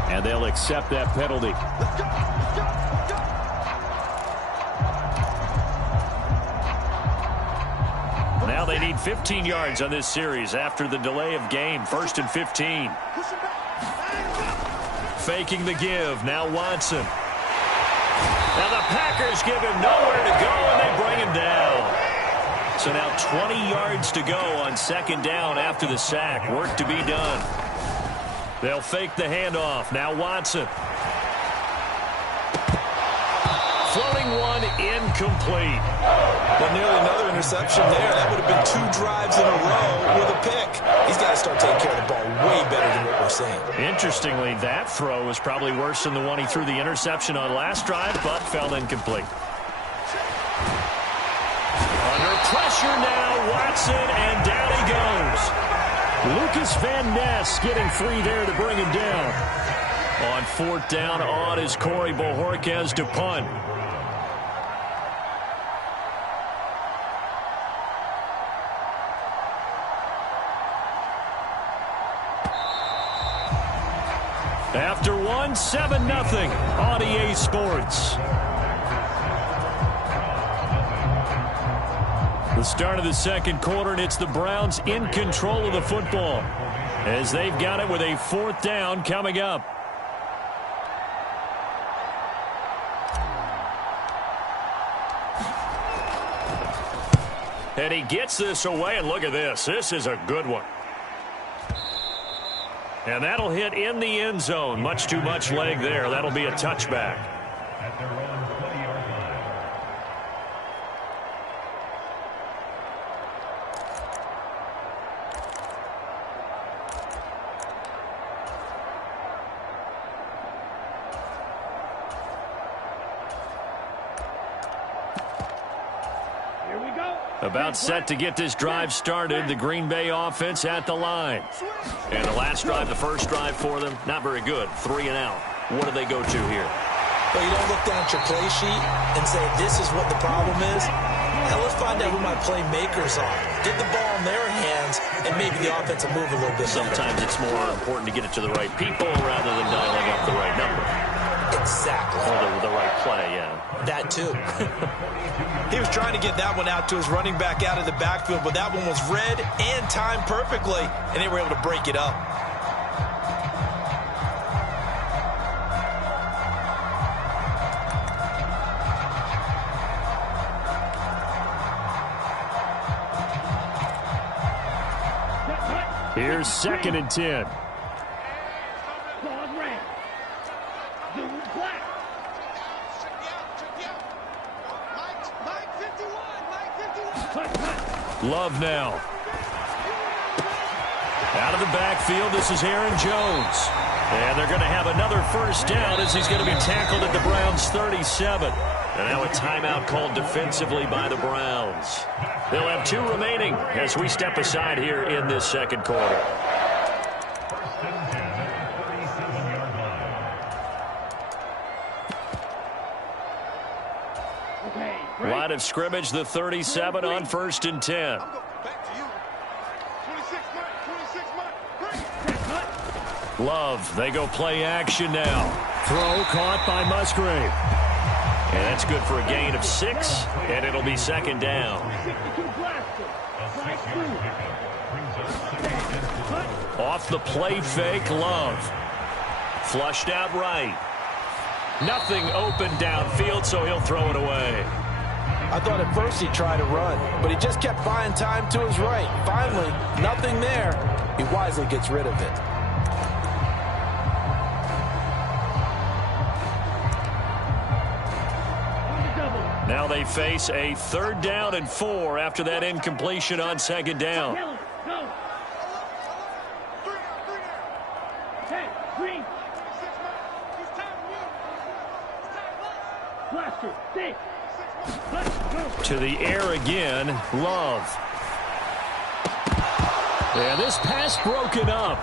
And they'll accept that penalty. Now they need 15 yards on this series after the delay of game. 1st and 15. Faking the give. Now Watson. Now the Packers give him nowhere to go, and they bring him down. So now 20 yards to go on 2nd down after the sack. Work to be done. They'll fake the handoff. Now Watson. Floating one, incomplete. But nearly another interception there. That would have been 2 drives in a row with a pick. He's got to start taking care of the ball way better than what we're seeing. Interestingly, that throw was probably worse than the one he threw the interception on last drive, but fell incomplete. Under pressure now, Watson, and down he goes. Lucas Van Ness getting free there to bring him down. On 4th down, on is Corey Bojorquez to punt. After one, 7-0 on EA Sports. The start of the second quarter, and it's the Browns in control of the football as they've got it with a 4th down coming up. And he gets this away, and look at this. This is a good one. And that'll hit in the end zone. Much too much leg there. That'll be a touchback. About set to get this drive started. The Green Bay offense at the line. And the last drive, the first drive for them, not very good. 3 and out. What do they go to here? Well, you don't look down at your play sheet and say, this is what the problem is. Now let's find out who my playmakers are. Get the ball in their hands, and maybe the offense will move a little bit. Sometimes it's more important to get it to the right people rather than dialing up the right number. Exactly. Or the right play, yeah. That too. He was trying to get that one out to his running back out of the backfield, but that one was read and timed perfectly, and they were able to break it up. Here's 2nd and 10. Love now. Out of the backfield, this is Aaron Jones. And they're going to have another first down as he's going to be tackled at the Browns' 37. And now a timeout called defensively by the Browns. They'll have 2 remaining as we step aside here in this second quarter. Line of scrimmage, the 37 on 1st and 10. Love, they go play action now. Throw caught by Musgrave. And that's good for a gain of 6, and it'll be second down. Off the play fake, Love. Flushed out right. Nothing open downfield, so he'll throw it away. I thought at first he tried to run, but he just kept buying time to his right. Finally, nothing there. He wisely gets rid of it. Now they face a 3rd down and 4 after that incompletion on 2nd down. To the air again, Love. And this pass broken up.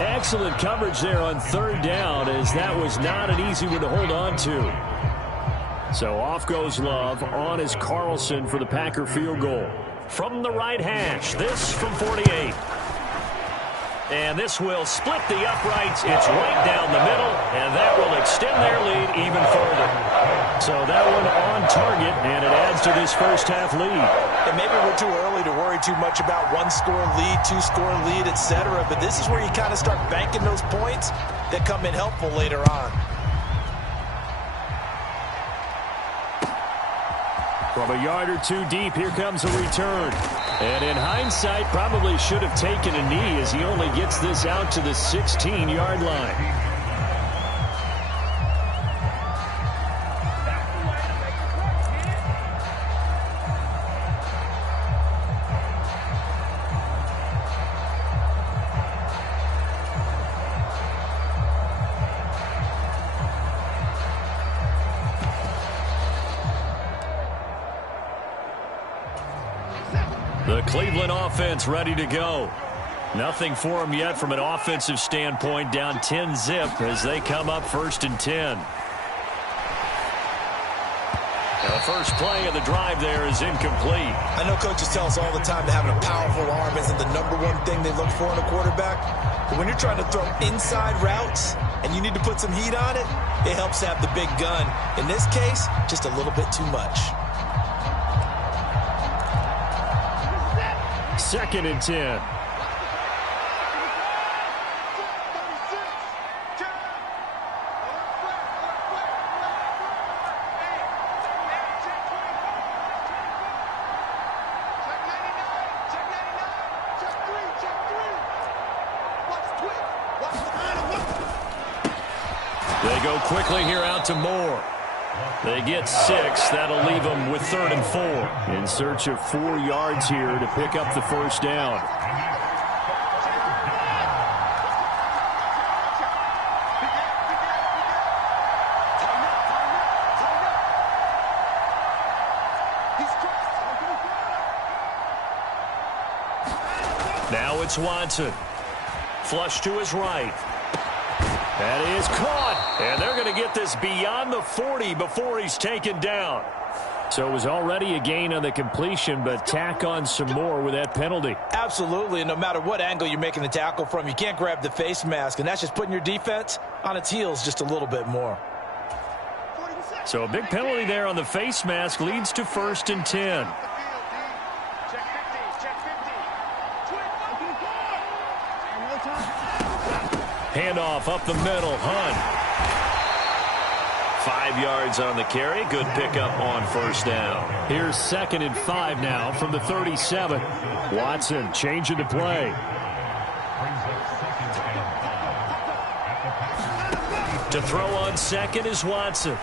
Excellent coverage there on 3rd down, as that was not an easy one to hold on to. So off goes Love. On is Carlson for the Packer field goal. From the right hash, this from 48. And this will split the uprights. It's right down the middle, and that will extend their lead even further. So that one on target, and it adds to this first half lead. And maybe we're too early to worry too much about 1-score lead, 2-score lead, etc. But this is where you kind of start banking those points that come in helpful later on. From a yard or 2 deep, here comes a return. And in hindsight, probably should have taken a knee as he only gets this out to the 16-yard line. The Cleveland offense ready to go. Nothing for them yet from an offensive standpoint. Down 10-zip as they come up 1st and 10. Now the first play of the drive there is incomplete. I know coaches tell us all the time that having a powerful arm isn't the #1 thing they look for in a quarterback. But when you're trying to throw inside routes and you need to put some heat on it, it helps to have the big gun. In this case, just a little bit too much. 2nd and 10. They go quickly here out to Moore. They get 6. That'll leave them with 3rd and 4. In search of 4 yards here to pick up the first down. Now it's Watson. Flush to his right. That is caught. And they're going to get this beyond the 40 before he's taken down. So it was already a gain on the completion, but tack on some more with that penalty. Absolutely, and no matter what angle you're making the tackle from, you can't grab the face mask, and that's just putting your defense on its heels just a little bit more. So a big penalty there on the face mask leads to 1st and 10. Handoff up the middle. Hunt. 5 yards on the carry. Good pickup on 1st down. Here's 2nd and 5 now from the 37. Watson changing the play. To throw on 2nd is Watson.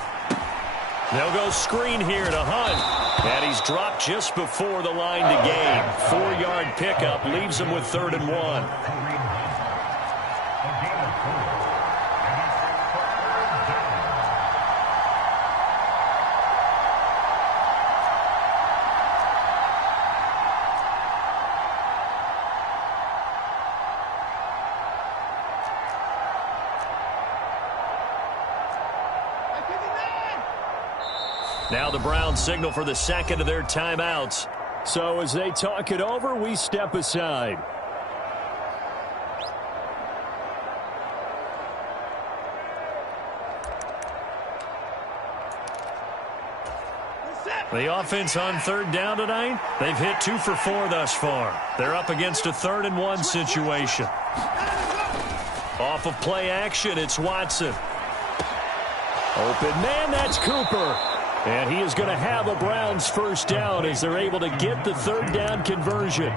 They'll go screen here to Hunt. And he's dropped just before the line to gain. 4-yard pickup leaves him with 3rd and 1. Now the Browns signal for the second of their timeouts. So as they talk it over, we step aside. The offense on 3rd down tonight, they've hit 2 for 4 thus far. They're up against a 3rd and 1 situation. Off of play action, it's Watson. Open man, that's Cooper. And he is going to have a Browns 1st down as they're able to get the 3rd down conversion.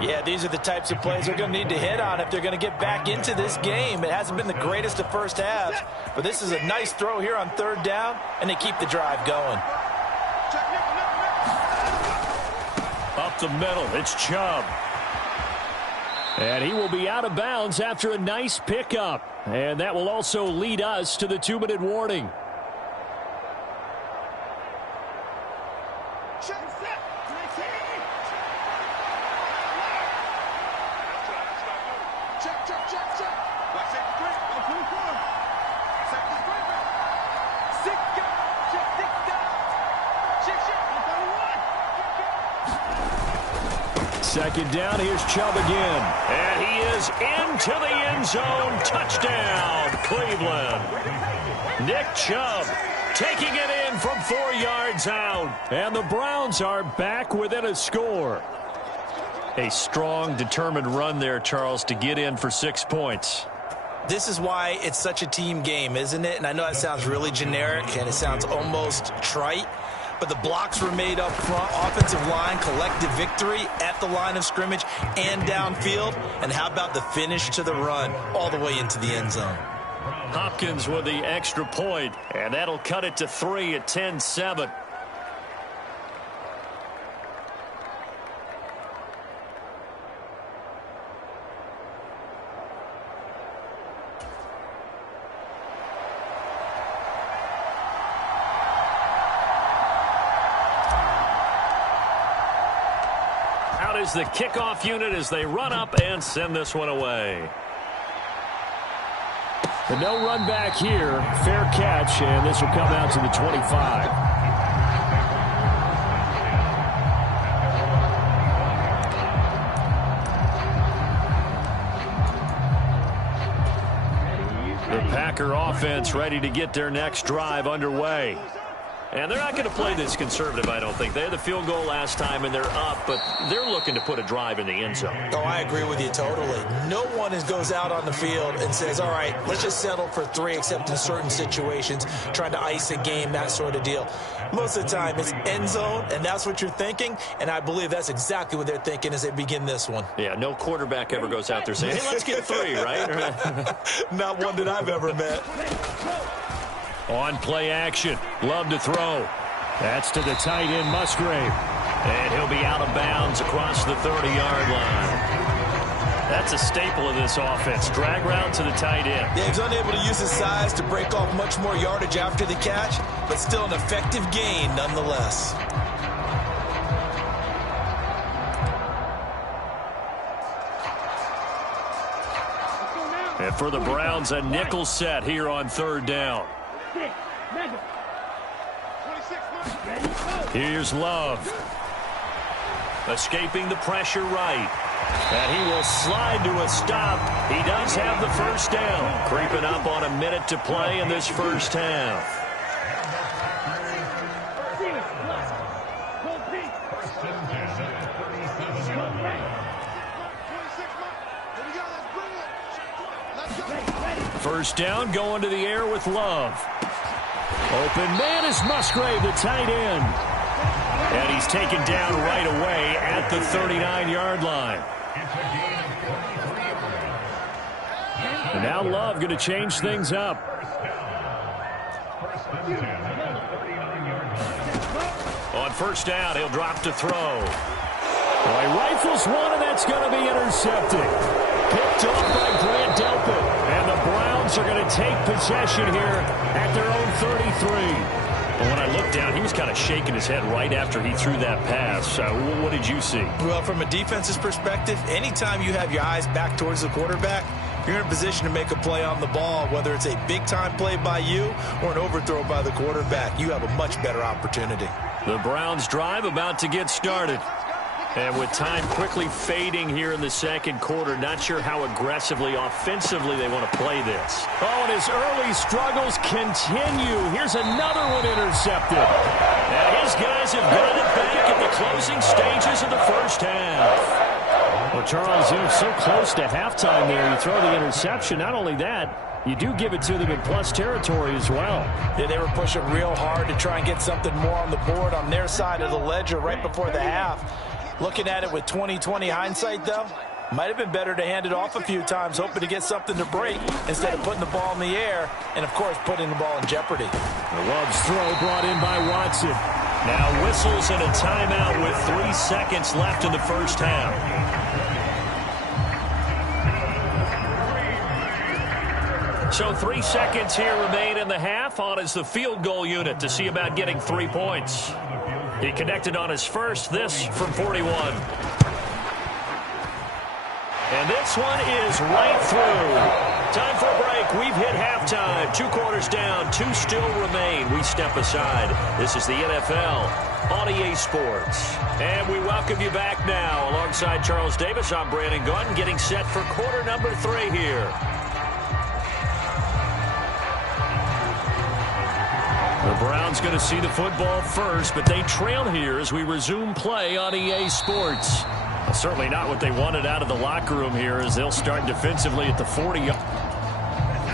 Yeah, these are the types of plays they're going to need to hit on if they're going to get back into this game. It hasn't been the greatest of first halves, but this is a nice throw here on 3rd down, and they keep the drive going. Up the middle, it's Chubb. And he will be out of bounds after a nice pickup. And that will also lead us to the 2-minute warning. Second down, here's Chubb again. And he is into the end zone. Touchdown, Cleveland. Nick Chubb taking it in from 4 yards out. And the Browns are back within a score. A strong, determined run there, Charles, to get in for 6 points. This is why it's such a team game, isn't it? And I know that sounds really generic and it sounds almost trite, but the blocks were made up front. Offensive line, collective victory at the line of scrimmage and downfield. And how about the finish to the run all the way into the end zone? Hopkins with the extra point, and that'll cut it to 3 at 10-7. Is the kickoff unit as they run up and send this one away. The no run back here, fair catch, and this will come out to the 25. The Packer offense ready to get their next drive underway. And they're not going to play this conservative, I don't think. They had the field goal last time, and they're up, but they're looking to put a drive in the end zone. Oh, I agree with you totally. No one goes out on the field and says, all right, let's just settle for 3, except in certain situations, trying to ice a game, that sort of deal. Most of the time, it's end zone, and that's what you're thinking, and I believe that's exactly what they're thinking as they begin this one. Yeah, no quarterback ever goes out there saying, hey, let's get 3, right? Not one that I've ever met. On play action, Love to throw. That's to the tight end, Musgrave. And he'll be out of bounds across the 30-yard line. That's a staple of this offense. Drag route to the tight end. Yeah, he's unable to use his size to break off much more yardage after the catch, but still an effective gain nonetheless. And for the Browns, a nickel set here on 3rd down. Here's Love. Escaping the pressure right. And he will slide to a stop. He does have the 1st down. Creeping up on a minute to play in this first half. First down, going to the air with Love. Open man is Musgrave, the tight end. And he's taken down right away at the 39-yard line. And now Love going to change things up. On first down, he'll drop to throw. Well, he rifles one, and that's going to be intercepted. Picked off by Grant Delpit. And the Browns are going to take possession here at their own 33. Well, when I looked down, he was kind of shaking his head right after he threw that pass. What did you see? Well, from a defense's perspective, anytime you have your eyes back towards the quarterback, you're in a position to make a play on the ball, whether it's a big-time play by you or an overthrow by the quarterback. You have a much better opportunity. The Browns drive about to get started. And with time quickly fading here in the second quarter, not sure how aggressively, offensively they want to play this. Oh, and his early struggles continue. Here's another one intercepted. And his guys have got it back at the closing stages of the first half. Well, Charles, you're so close to halftime there. You throw the interception. Not only that, you do give it to them in plus territory as well. Yeah, they were pushing real hard to try and get something more on the board on their side of the ledger right before the half. Looking at it with 20/20 hindsight, though, might have been better to hand it off a few times, hoping to get something to break instead of putting the ball in the air and, of course, putting the ball in jeopardy. The Love's throw brought in by Watson. Now whistles and a timeout with 3 seconds left in the first half. So 3 seconds here remain in the half. On is the field goal unit to see about getting 3 points. He connected on his first, this from 41. And this one is right through. Time for a break. We've hit halftime. 2 quarters down, 2 still remain. We step aside. This is the NFL on EA Sports. And we welcome you back now. Alongside Charles Davis, I'm Brandon Gaudin, getting set for quarter number 3 here. The Browns going to see the football first, but they trail here as we resume play on EA Sports. Well, certainly not what they wanted out of the locker room here as they'll start defensively at the 40.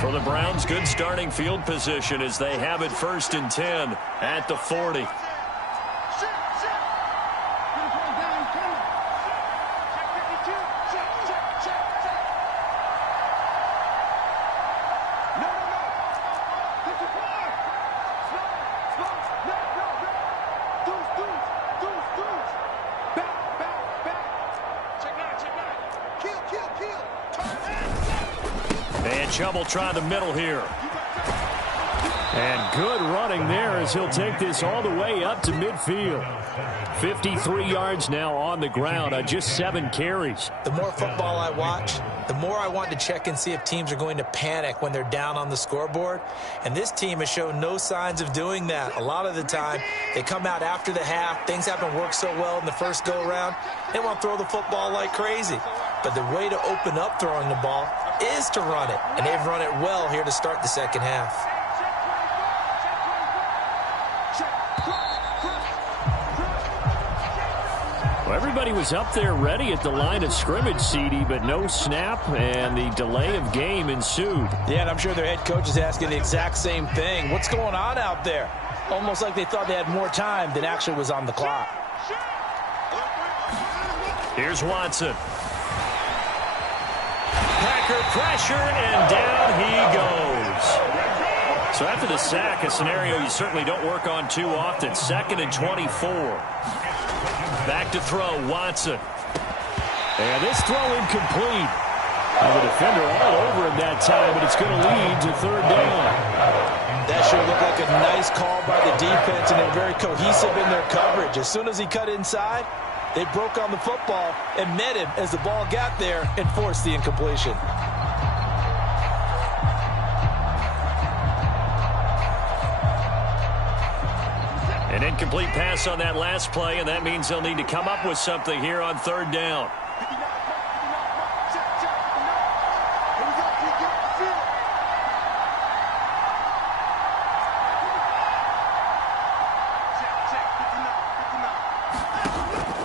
For the Browns, good starting field position as they have it 1st and 10 at the 40. Chubb try the middle here. And good running there as he'll take this all the way up to midfield. 53 yards now on the ground on just 7 carries. The more football I watch, the more I want to check and see if teams are going to panic when they're down on the scoreboard. And this team has shown no signs of doing that. A lot of the time, they come out after the half. Things haven't worked so well in the first go-around. They want to throw the football like crazy. But the way to open up throwing the ball is to run it. And they've run it well here to start the second half. Well, everybody was up there ready at the line of scrimmage, CD, but no snap, and the delay of game ensued. Yeah, and I'm sure their head coach is asking the exact same thing. What's going on out there? Almost like they thought they had more time than actually was on the clock. Here's Watson. Packer pressure, and down he goes. So after the sack, a scenario you certainly don't work on too often. 2nd and 24. Back to throw, Watson. And this throw incomplete. The defender all over him that time, but it's going to lead to 3rd down. That sure looked like a nice call by the defense, and they're very cohesive in their coverage. As soon as he cut inside, they broke on the football and met him as the ball got there and forced the incompletion. An incomplete pass on that last play, and that means they'll need to come up with something here on 3rd down.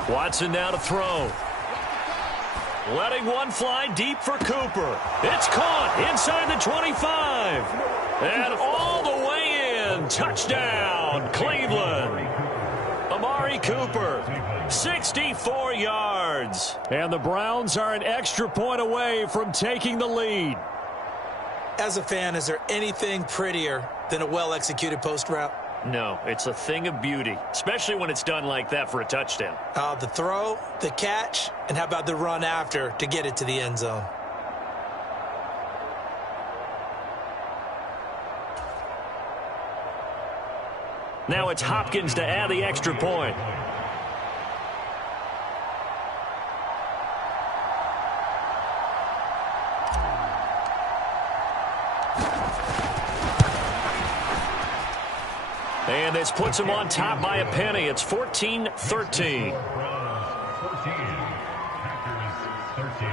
Watson now to throw. Letting one fly deep for Cooper. It's caught inside the 25. And all the way in. Touchdown, Cleveland. Amari Cooper, 64 yards. And the Browns are an extra point away from taking the lead. As a fan, is there anything prettier than a well-executed post route? No, it's a thing of beauty, especially when it's done like that for a touchdown. The throw, the catch, and how about the run after to get it to the end zone? Now it's Hopkins to add the extra point. And this puts him on top by a penny. It's 14-13. Packers 13.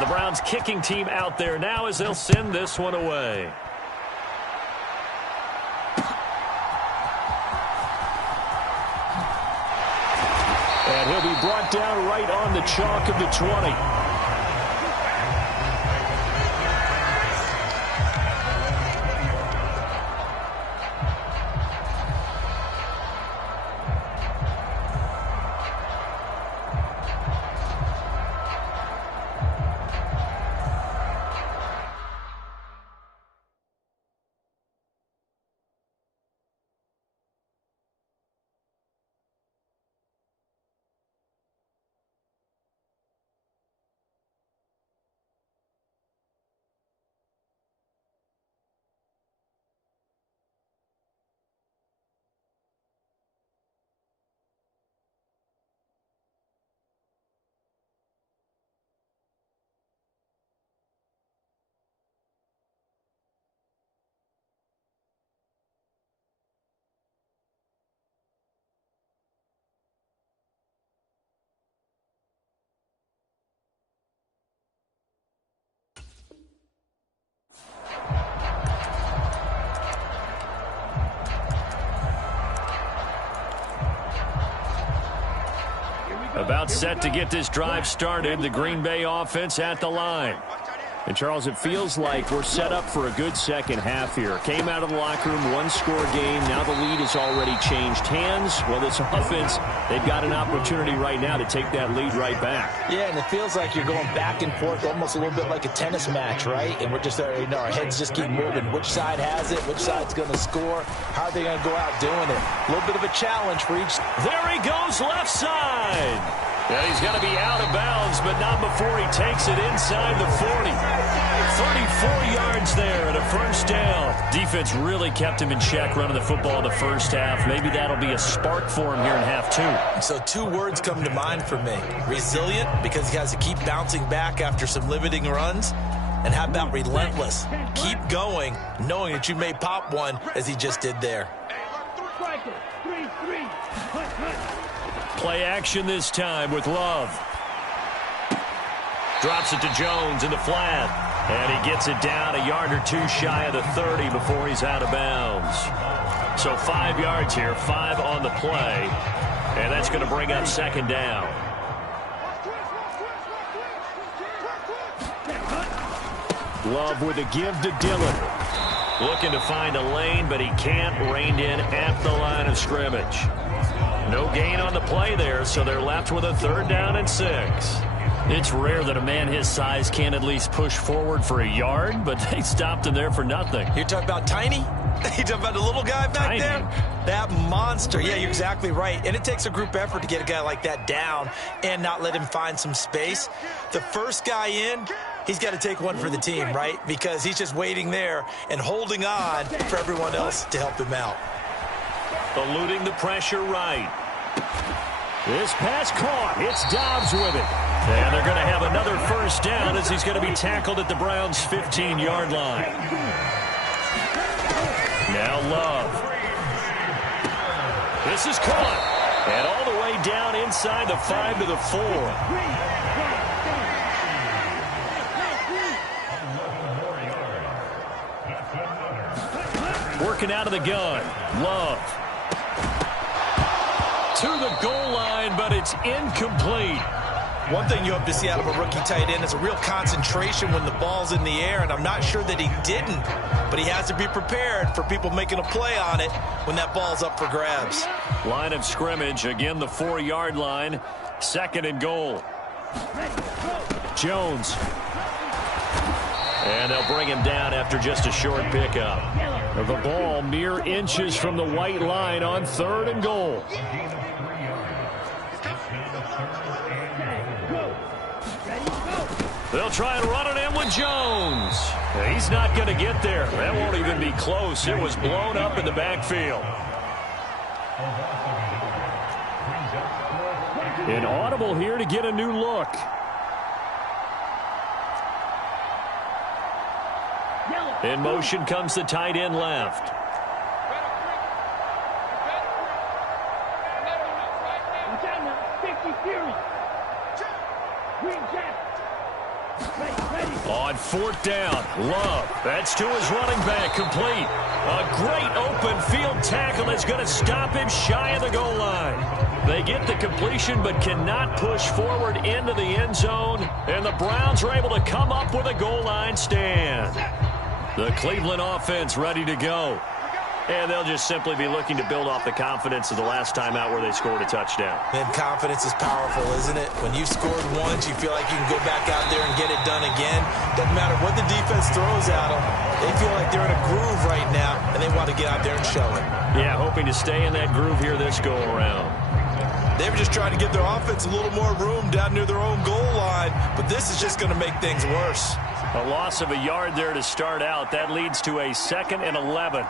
The Browns kicking team out there now as they'll send this one away. And he'll be brought down right on the chalk of the 20. About set to get this drive started. The Green Bay offense at the line. And, Charles, it feels like we're set up for a good second half here. Came out of the locker room, one-score game. Now the lead has already changed hands. Well, this offense, they've got an opportunity right now to take that lead right back. Yeah, and it feels like you're going back and forth, almost a little bit like a tennis match, right? And we're just, our heads just keep moving. Which side has it? Which side's going to score? How are they going to go out doing it? A little bit of a challenge for each. There he goes, left side. Yeah, he's going to be out of bounds, but not before he takes it inside the 40. 34 yards there and a first down. Defense really kept him in check running the football in the first half. Maybe that'll be a spark for him here in half two. So two words come to mind for me. Resilient, because he has to keep bouncing back after some limiting runs. And how about relentless? Keep going, knowing that you may pop one as he just did there. Play action this time with Love. Drops it to Jones in the flat. And he gets it down a yard or two shy of the 30 before he's out of bounds. So 5 yards here, 5 on the play. And that's going to bring up second down. Love with a give to Dillon. Looking to find a lane, but he can't. Reined in at the line of scrimmage. No gain on the play there, so they're left with a 3rd down and 6. It's rare that a man his size can't at least push forward for a yard, but they stopped him there for nothing. You're talking about Tiny? You're talking about the little guy back there? That monster. Yeah, you're exactly right. And it takes a group effort to get a guy like that down and not let him find some space. The first guy in, he's got to take one for the team, right? Because he's just waiting there and holding on for everyone else to help him out. Eluding the pressure right. This pass caught. It's Dobbs with it. And they're going to have another first down as he's going to be tackled at the Browns' 15-yard line. Now Love. This is caught. And all the way down inside the 5 to the 4. Working out of the gun. Love. To the goal line, but it's incomplete. One thing you hope to see out of a rookie tight end is a real concentration when the ball's in the air, and I'm not sure that he didn't, but he has to be prepared for people making a play on it when that ball's up for grabs. Line of scrimmage, again the 4-yard line, 2nd and goal. Jones. And they'll bring him down after just a short pickup. The ball mere inches from the white line on 3rd and goal. They'll try and run it in with Jones. He's not going to get there. That won't even be close. It was blown up in the backfield. An audible here to get a new look. In motion comes the tight end left. On 4th down, Love. That's to his running back, complete. A great open field tackle that's going to stop him shy of the goal line. They get the completion but cannot push forward into the end zone, and the Browns are able to come up with a goal line stand. The Cleveland offense ready to go. And they'll just simply be looking to build off the confidence of the last time out where they scored a touchdown. And confidence is powerful, isn't it? When you've scored once, you feel like you can go back out there and get it done again. Doesn't matter what the defense throws at them. They feel like they're in a groove right now, and they want to get out there and show it. Yeah, hoping to stay in that groove here this go-around. They were just trying to give their offense a little more room down near their own goal line, but this is just going to make things worse. A loss of a yard there to start out. That leads to a 2nd and 11.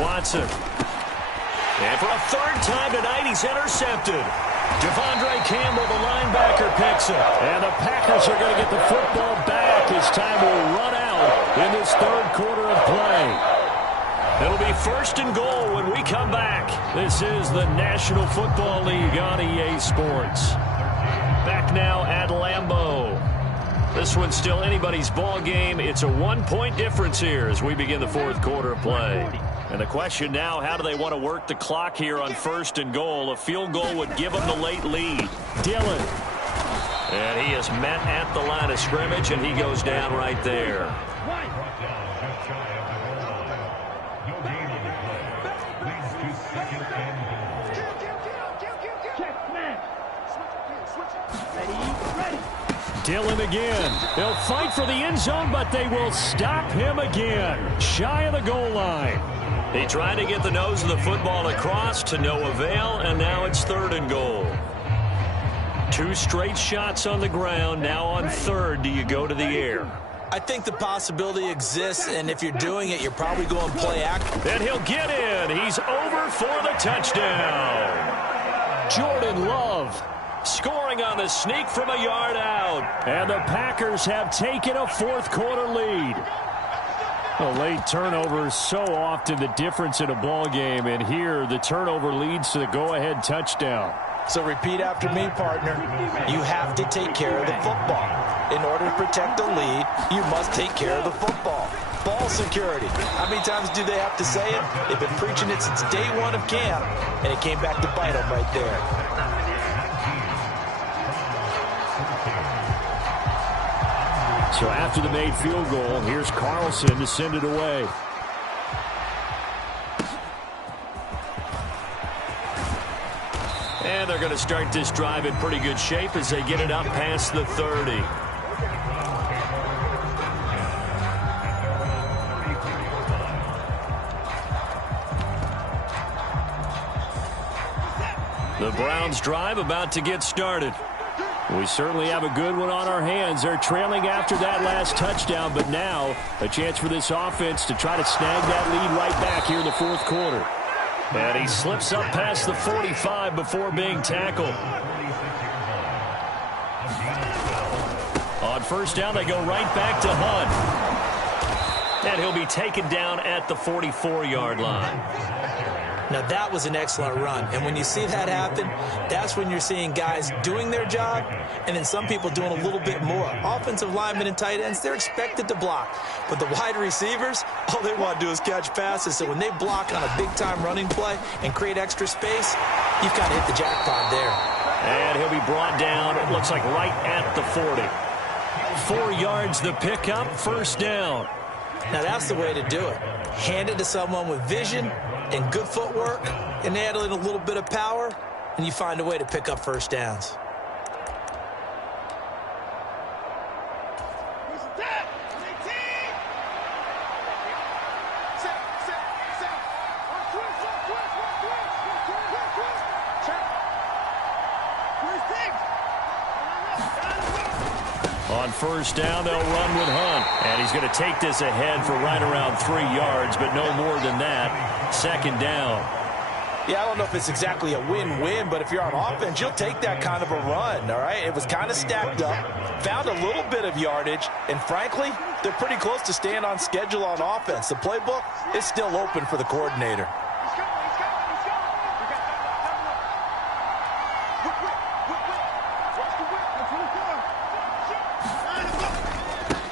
Watson. And for a 3rd time tonight, he's intercepted. Devondre Campbell, the linebacker, picks it. And the Packers are going to get the football back as time will run out in this 3rd quarter of play. It'll be 1st and goal when we come back. This is the National Football League on EA Sports. Back now at Lambeau. This one's still anybody's ball game. It's a 1-point difference here as we begin the 4th quarter of play. And the question now, how do they want to work the clock here on 1st and goal? A field goal would give them the late lead. Dillon. And he is met at the line of scrimmage, and he goes down right there. Dillon again. They'll fight for the end zone, but they will stop him again. Shy of the goal line. He tried to get the nose of the football across to no avail, and now it's 3rd and goal. 2 straight shots on the ground. Now on 3rd, do you go to the air? I think the possibility exists, and if you're doing it, you're probably going play action. And he'll get in. He's over for the touchdown. Jordan Love. Scoring on the sneak from a yard out. And the Packers have taken a 4th quarter lead. A late turnover is so often the difference in a ball game, and here the turnover leads to the go-ahead touchdown. So repeat after me, partner. You have to take care of the football. In order to protect the lead, you must take care of the football. Ball security. How many times do they have to say it? They've been preaching it since day 1 of camp, and it came back to bite them right there. So after the made field goal, here's Carlson to send it away. And they're going to start this drive in pretty good shape as they get it up past the 30. The Browns drive about to get started. We certainly have a good one on our hands. They're trailing after that last touchdown, but now a chance for this offense to try to snag that lead right back here in the 4th quarter. And he slips up past the 45 before being tackled. On 1st down, they go right back to Hunt. And he'll be taken down at the 44-yard line. Now, that was an excellent run. And when you see that happen, that's when you're seeing guys doing their job and then some people doing a little bit more. Offensive linemen and tight ends, they're expected to block. But the wide receivers, all they want to do is catch passes. So when they block on a big-time running play and create extra space, you've got to hit the jackpot there. And he'll be brought down, it looks like right at the 40. 4 yards the pickup, first down. Now, that's the way to do it. Hand it to someone with vision and good footwork and add in a little bit of power, and you find a way to pick up first downs. On first down, they'll run with Hunt. And he's going to take this ahead for right around 3 yards, but no more than that. Second down. Yeah, I don't know if it's exactly a win-win, but if you're on offense, you'll take that kind of a run, all right? It was kind of stacked up, found a little bit of yardage, and frankly, they're pretty close to staying on schedule on offense. The playbook is still open for the coordinator.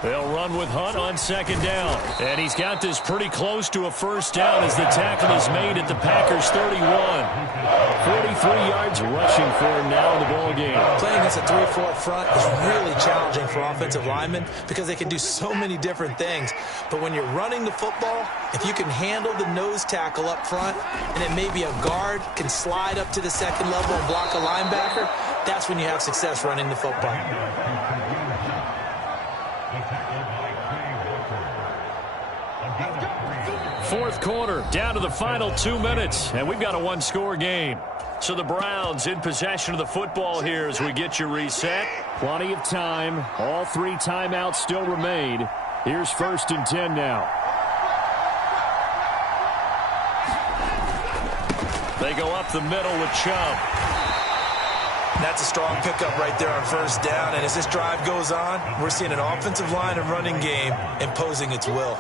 They'll run with Hunt on second down. And he's got this pretty close to a first down as the tackle is made at the Packers 31. 43 yards rushing for him now in the ball game. Playing against a 3-4 front is really challenging for offensive linemen because they can do so many different things. But when you're running the football, if you can handle the nose tackle up front and then maybe a guard can slide up to the second level and block a linebacker, that's when you have success running the football. Fourth quarter, down to the final 2 minutes, and we've got a one-score game. So the Browns in possession of the football here as we get you reset. Plenty of time. All 3 timeouts still remain. Here's 1st and 10 now. They go up the middle with Chubb. That's a strong pickup right there on first down. And as this drive goes on, we're seeing an offensive line and running game imposing its will.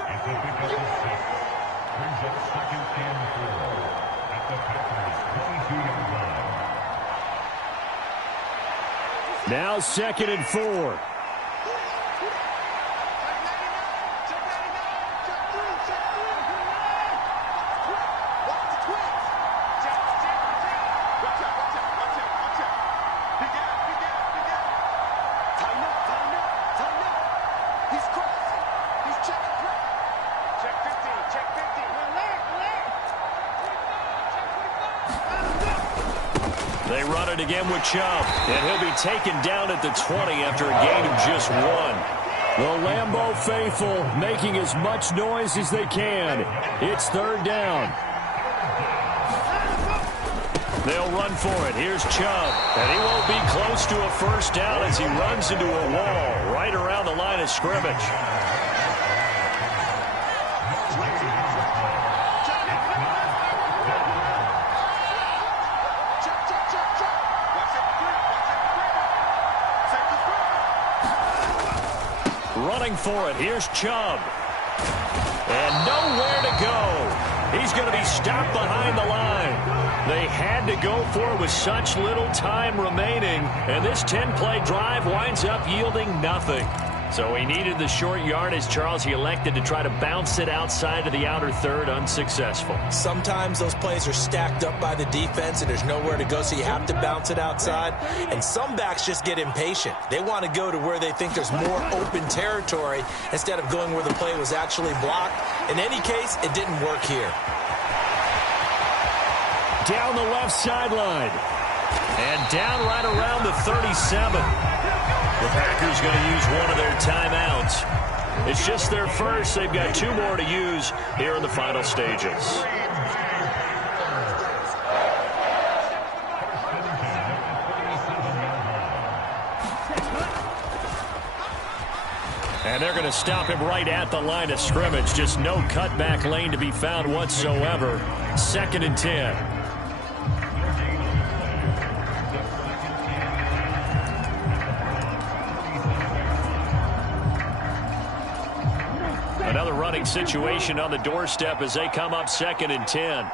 Now 2nd and 4. They run it again with Chubb, and he'll be taken down at the 20 after a gain of just 1. The Lambeau faithful making as much noise as they can. It's 3rd down. They'll run for it. Here's Chubb, and he won't be close to a first down as he runs into a wall right around the line of scrimmage. Running for it. Here's Chubb. And nowhere to go. He's going to be stopped behind the line. They had to go for it with such little time remaining. And this 10-play drive winds up yielding nothing. So he needed the short yardage, Charles. He elected to try to bounce it outside of the outer third, unsuccessful. Sometimes those plays are stacked up by the defense and there's nowhere to go, so you have to bounce it outside. And some backs just get impatient. They want to go to where they think there's more open territory instead of going where the play was actually blocked. In any case, it didn't work here. Down the left sideline. And down right around the 37. The Packers going to use one of their timeouts. It's just their first. They've got 2 more to use here in the final stages. And they're going to stop him right at the line of scrimmage. Just no cutback lane to be found whatsoever. 2nd and 10. Another running situation on the doorstep as they come up 2nd and 10.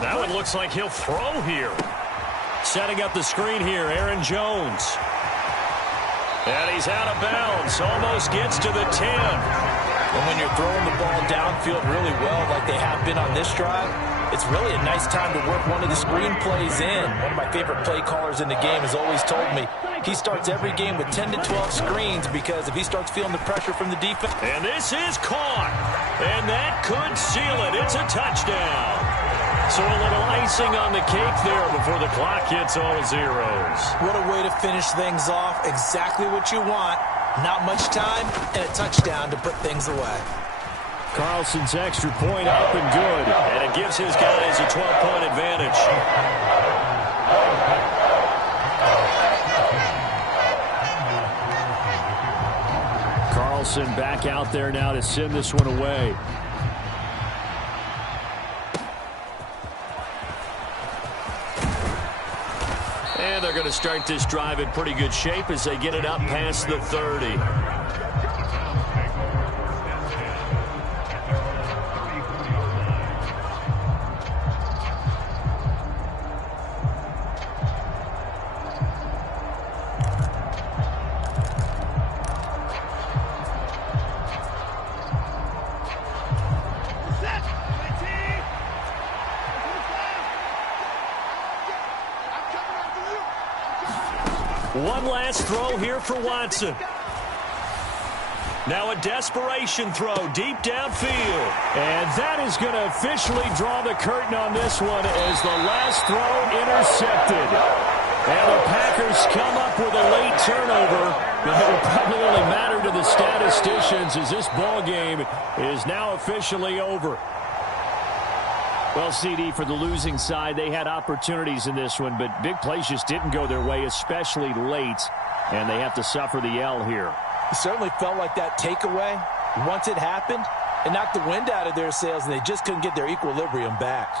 That one looks like he'll throw here. Setting up the screen here, Aaron Jones. And he's out of bounds. Almost gets to the 10. And when you're throwing the ball downfield really well like they have been on this drive, it's really a nice time to work one of the screen plays in. One of my favorite play callers in the game has always told me he starts every game with 10 to 12 screens because if he starts feeling the pressure from the defense. And this is caught. And that could seal it. It's a touchdown. So a little icing on the cake there before the clock hits all zeros. What a way to finish things off. Exactly what you want. Not much time and a touchdown to put things away. Carlson's extra point up and good. And it gives his guys a 12-point advantage. Carlson back out there now to send this one away. And they're going to start this drive in pretty good shape as they get it up past the 30. One last throw here for Watson. Now a desperation throw deep downfield. And that is going to officially draw the curtain on this one as the last throw intercepted. And the Packers come up with a late turnover, but it will probably only matter to the statisticians as this ball game is now officially over. Well, CD, for the losing side, they had opportunities in this one, but big plays just didn't go their way, especially late, and they have to suffer the L here. It certainly felt like that takeaway, once it happened, it knocked the wind out of their sails, and they just couldn't get their equilibrium back.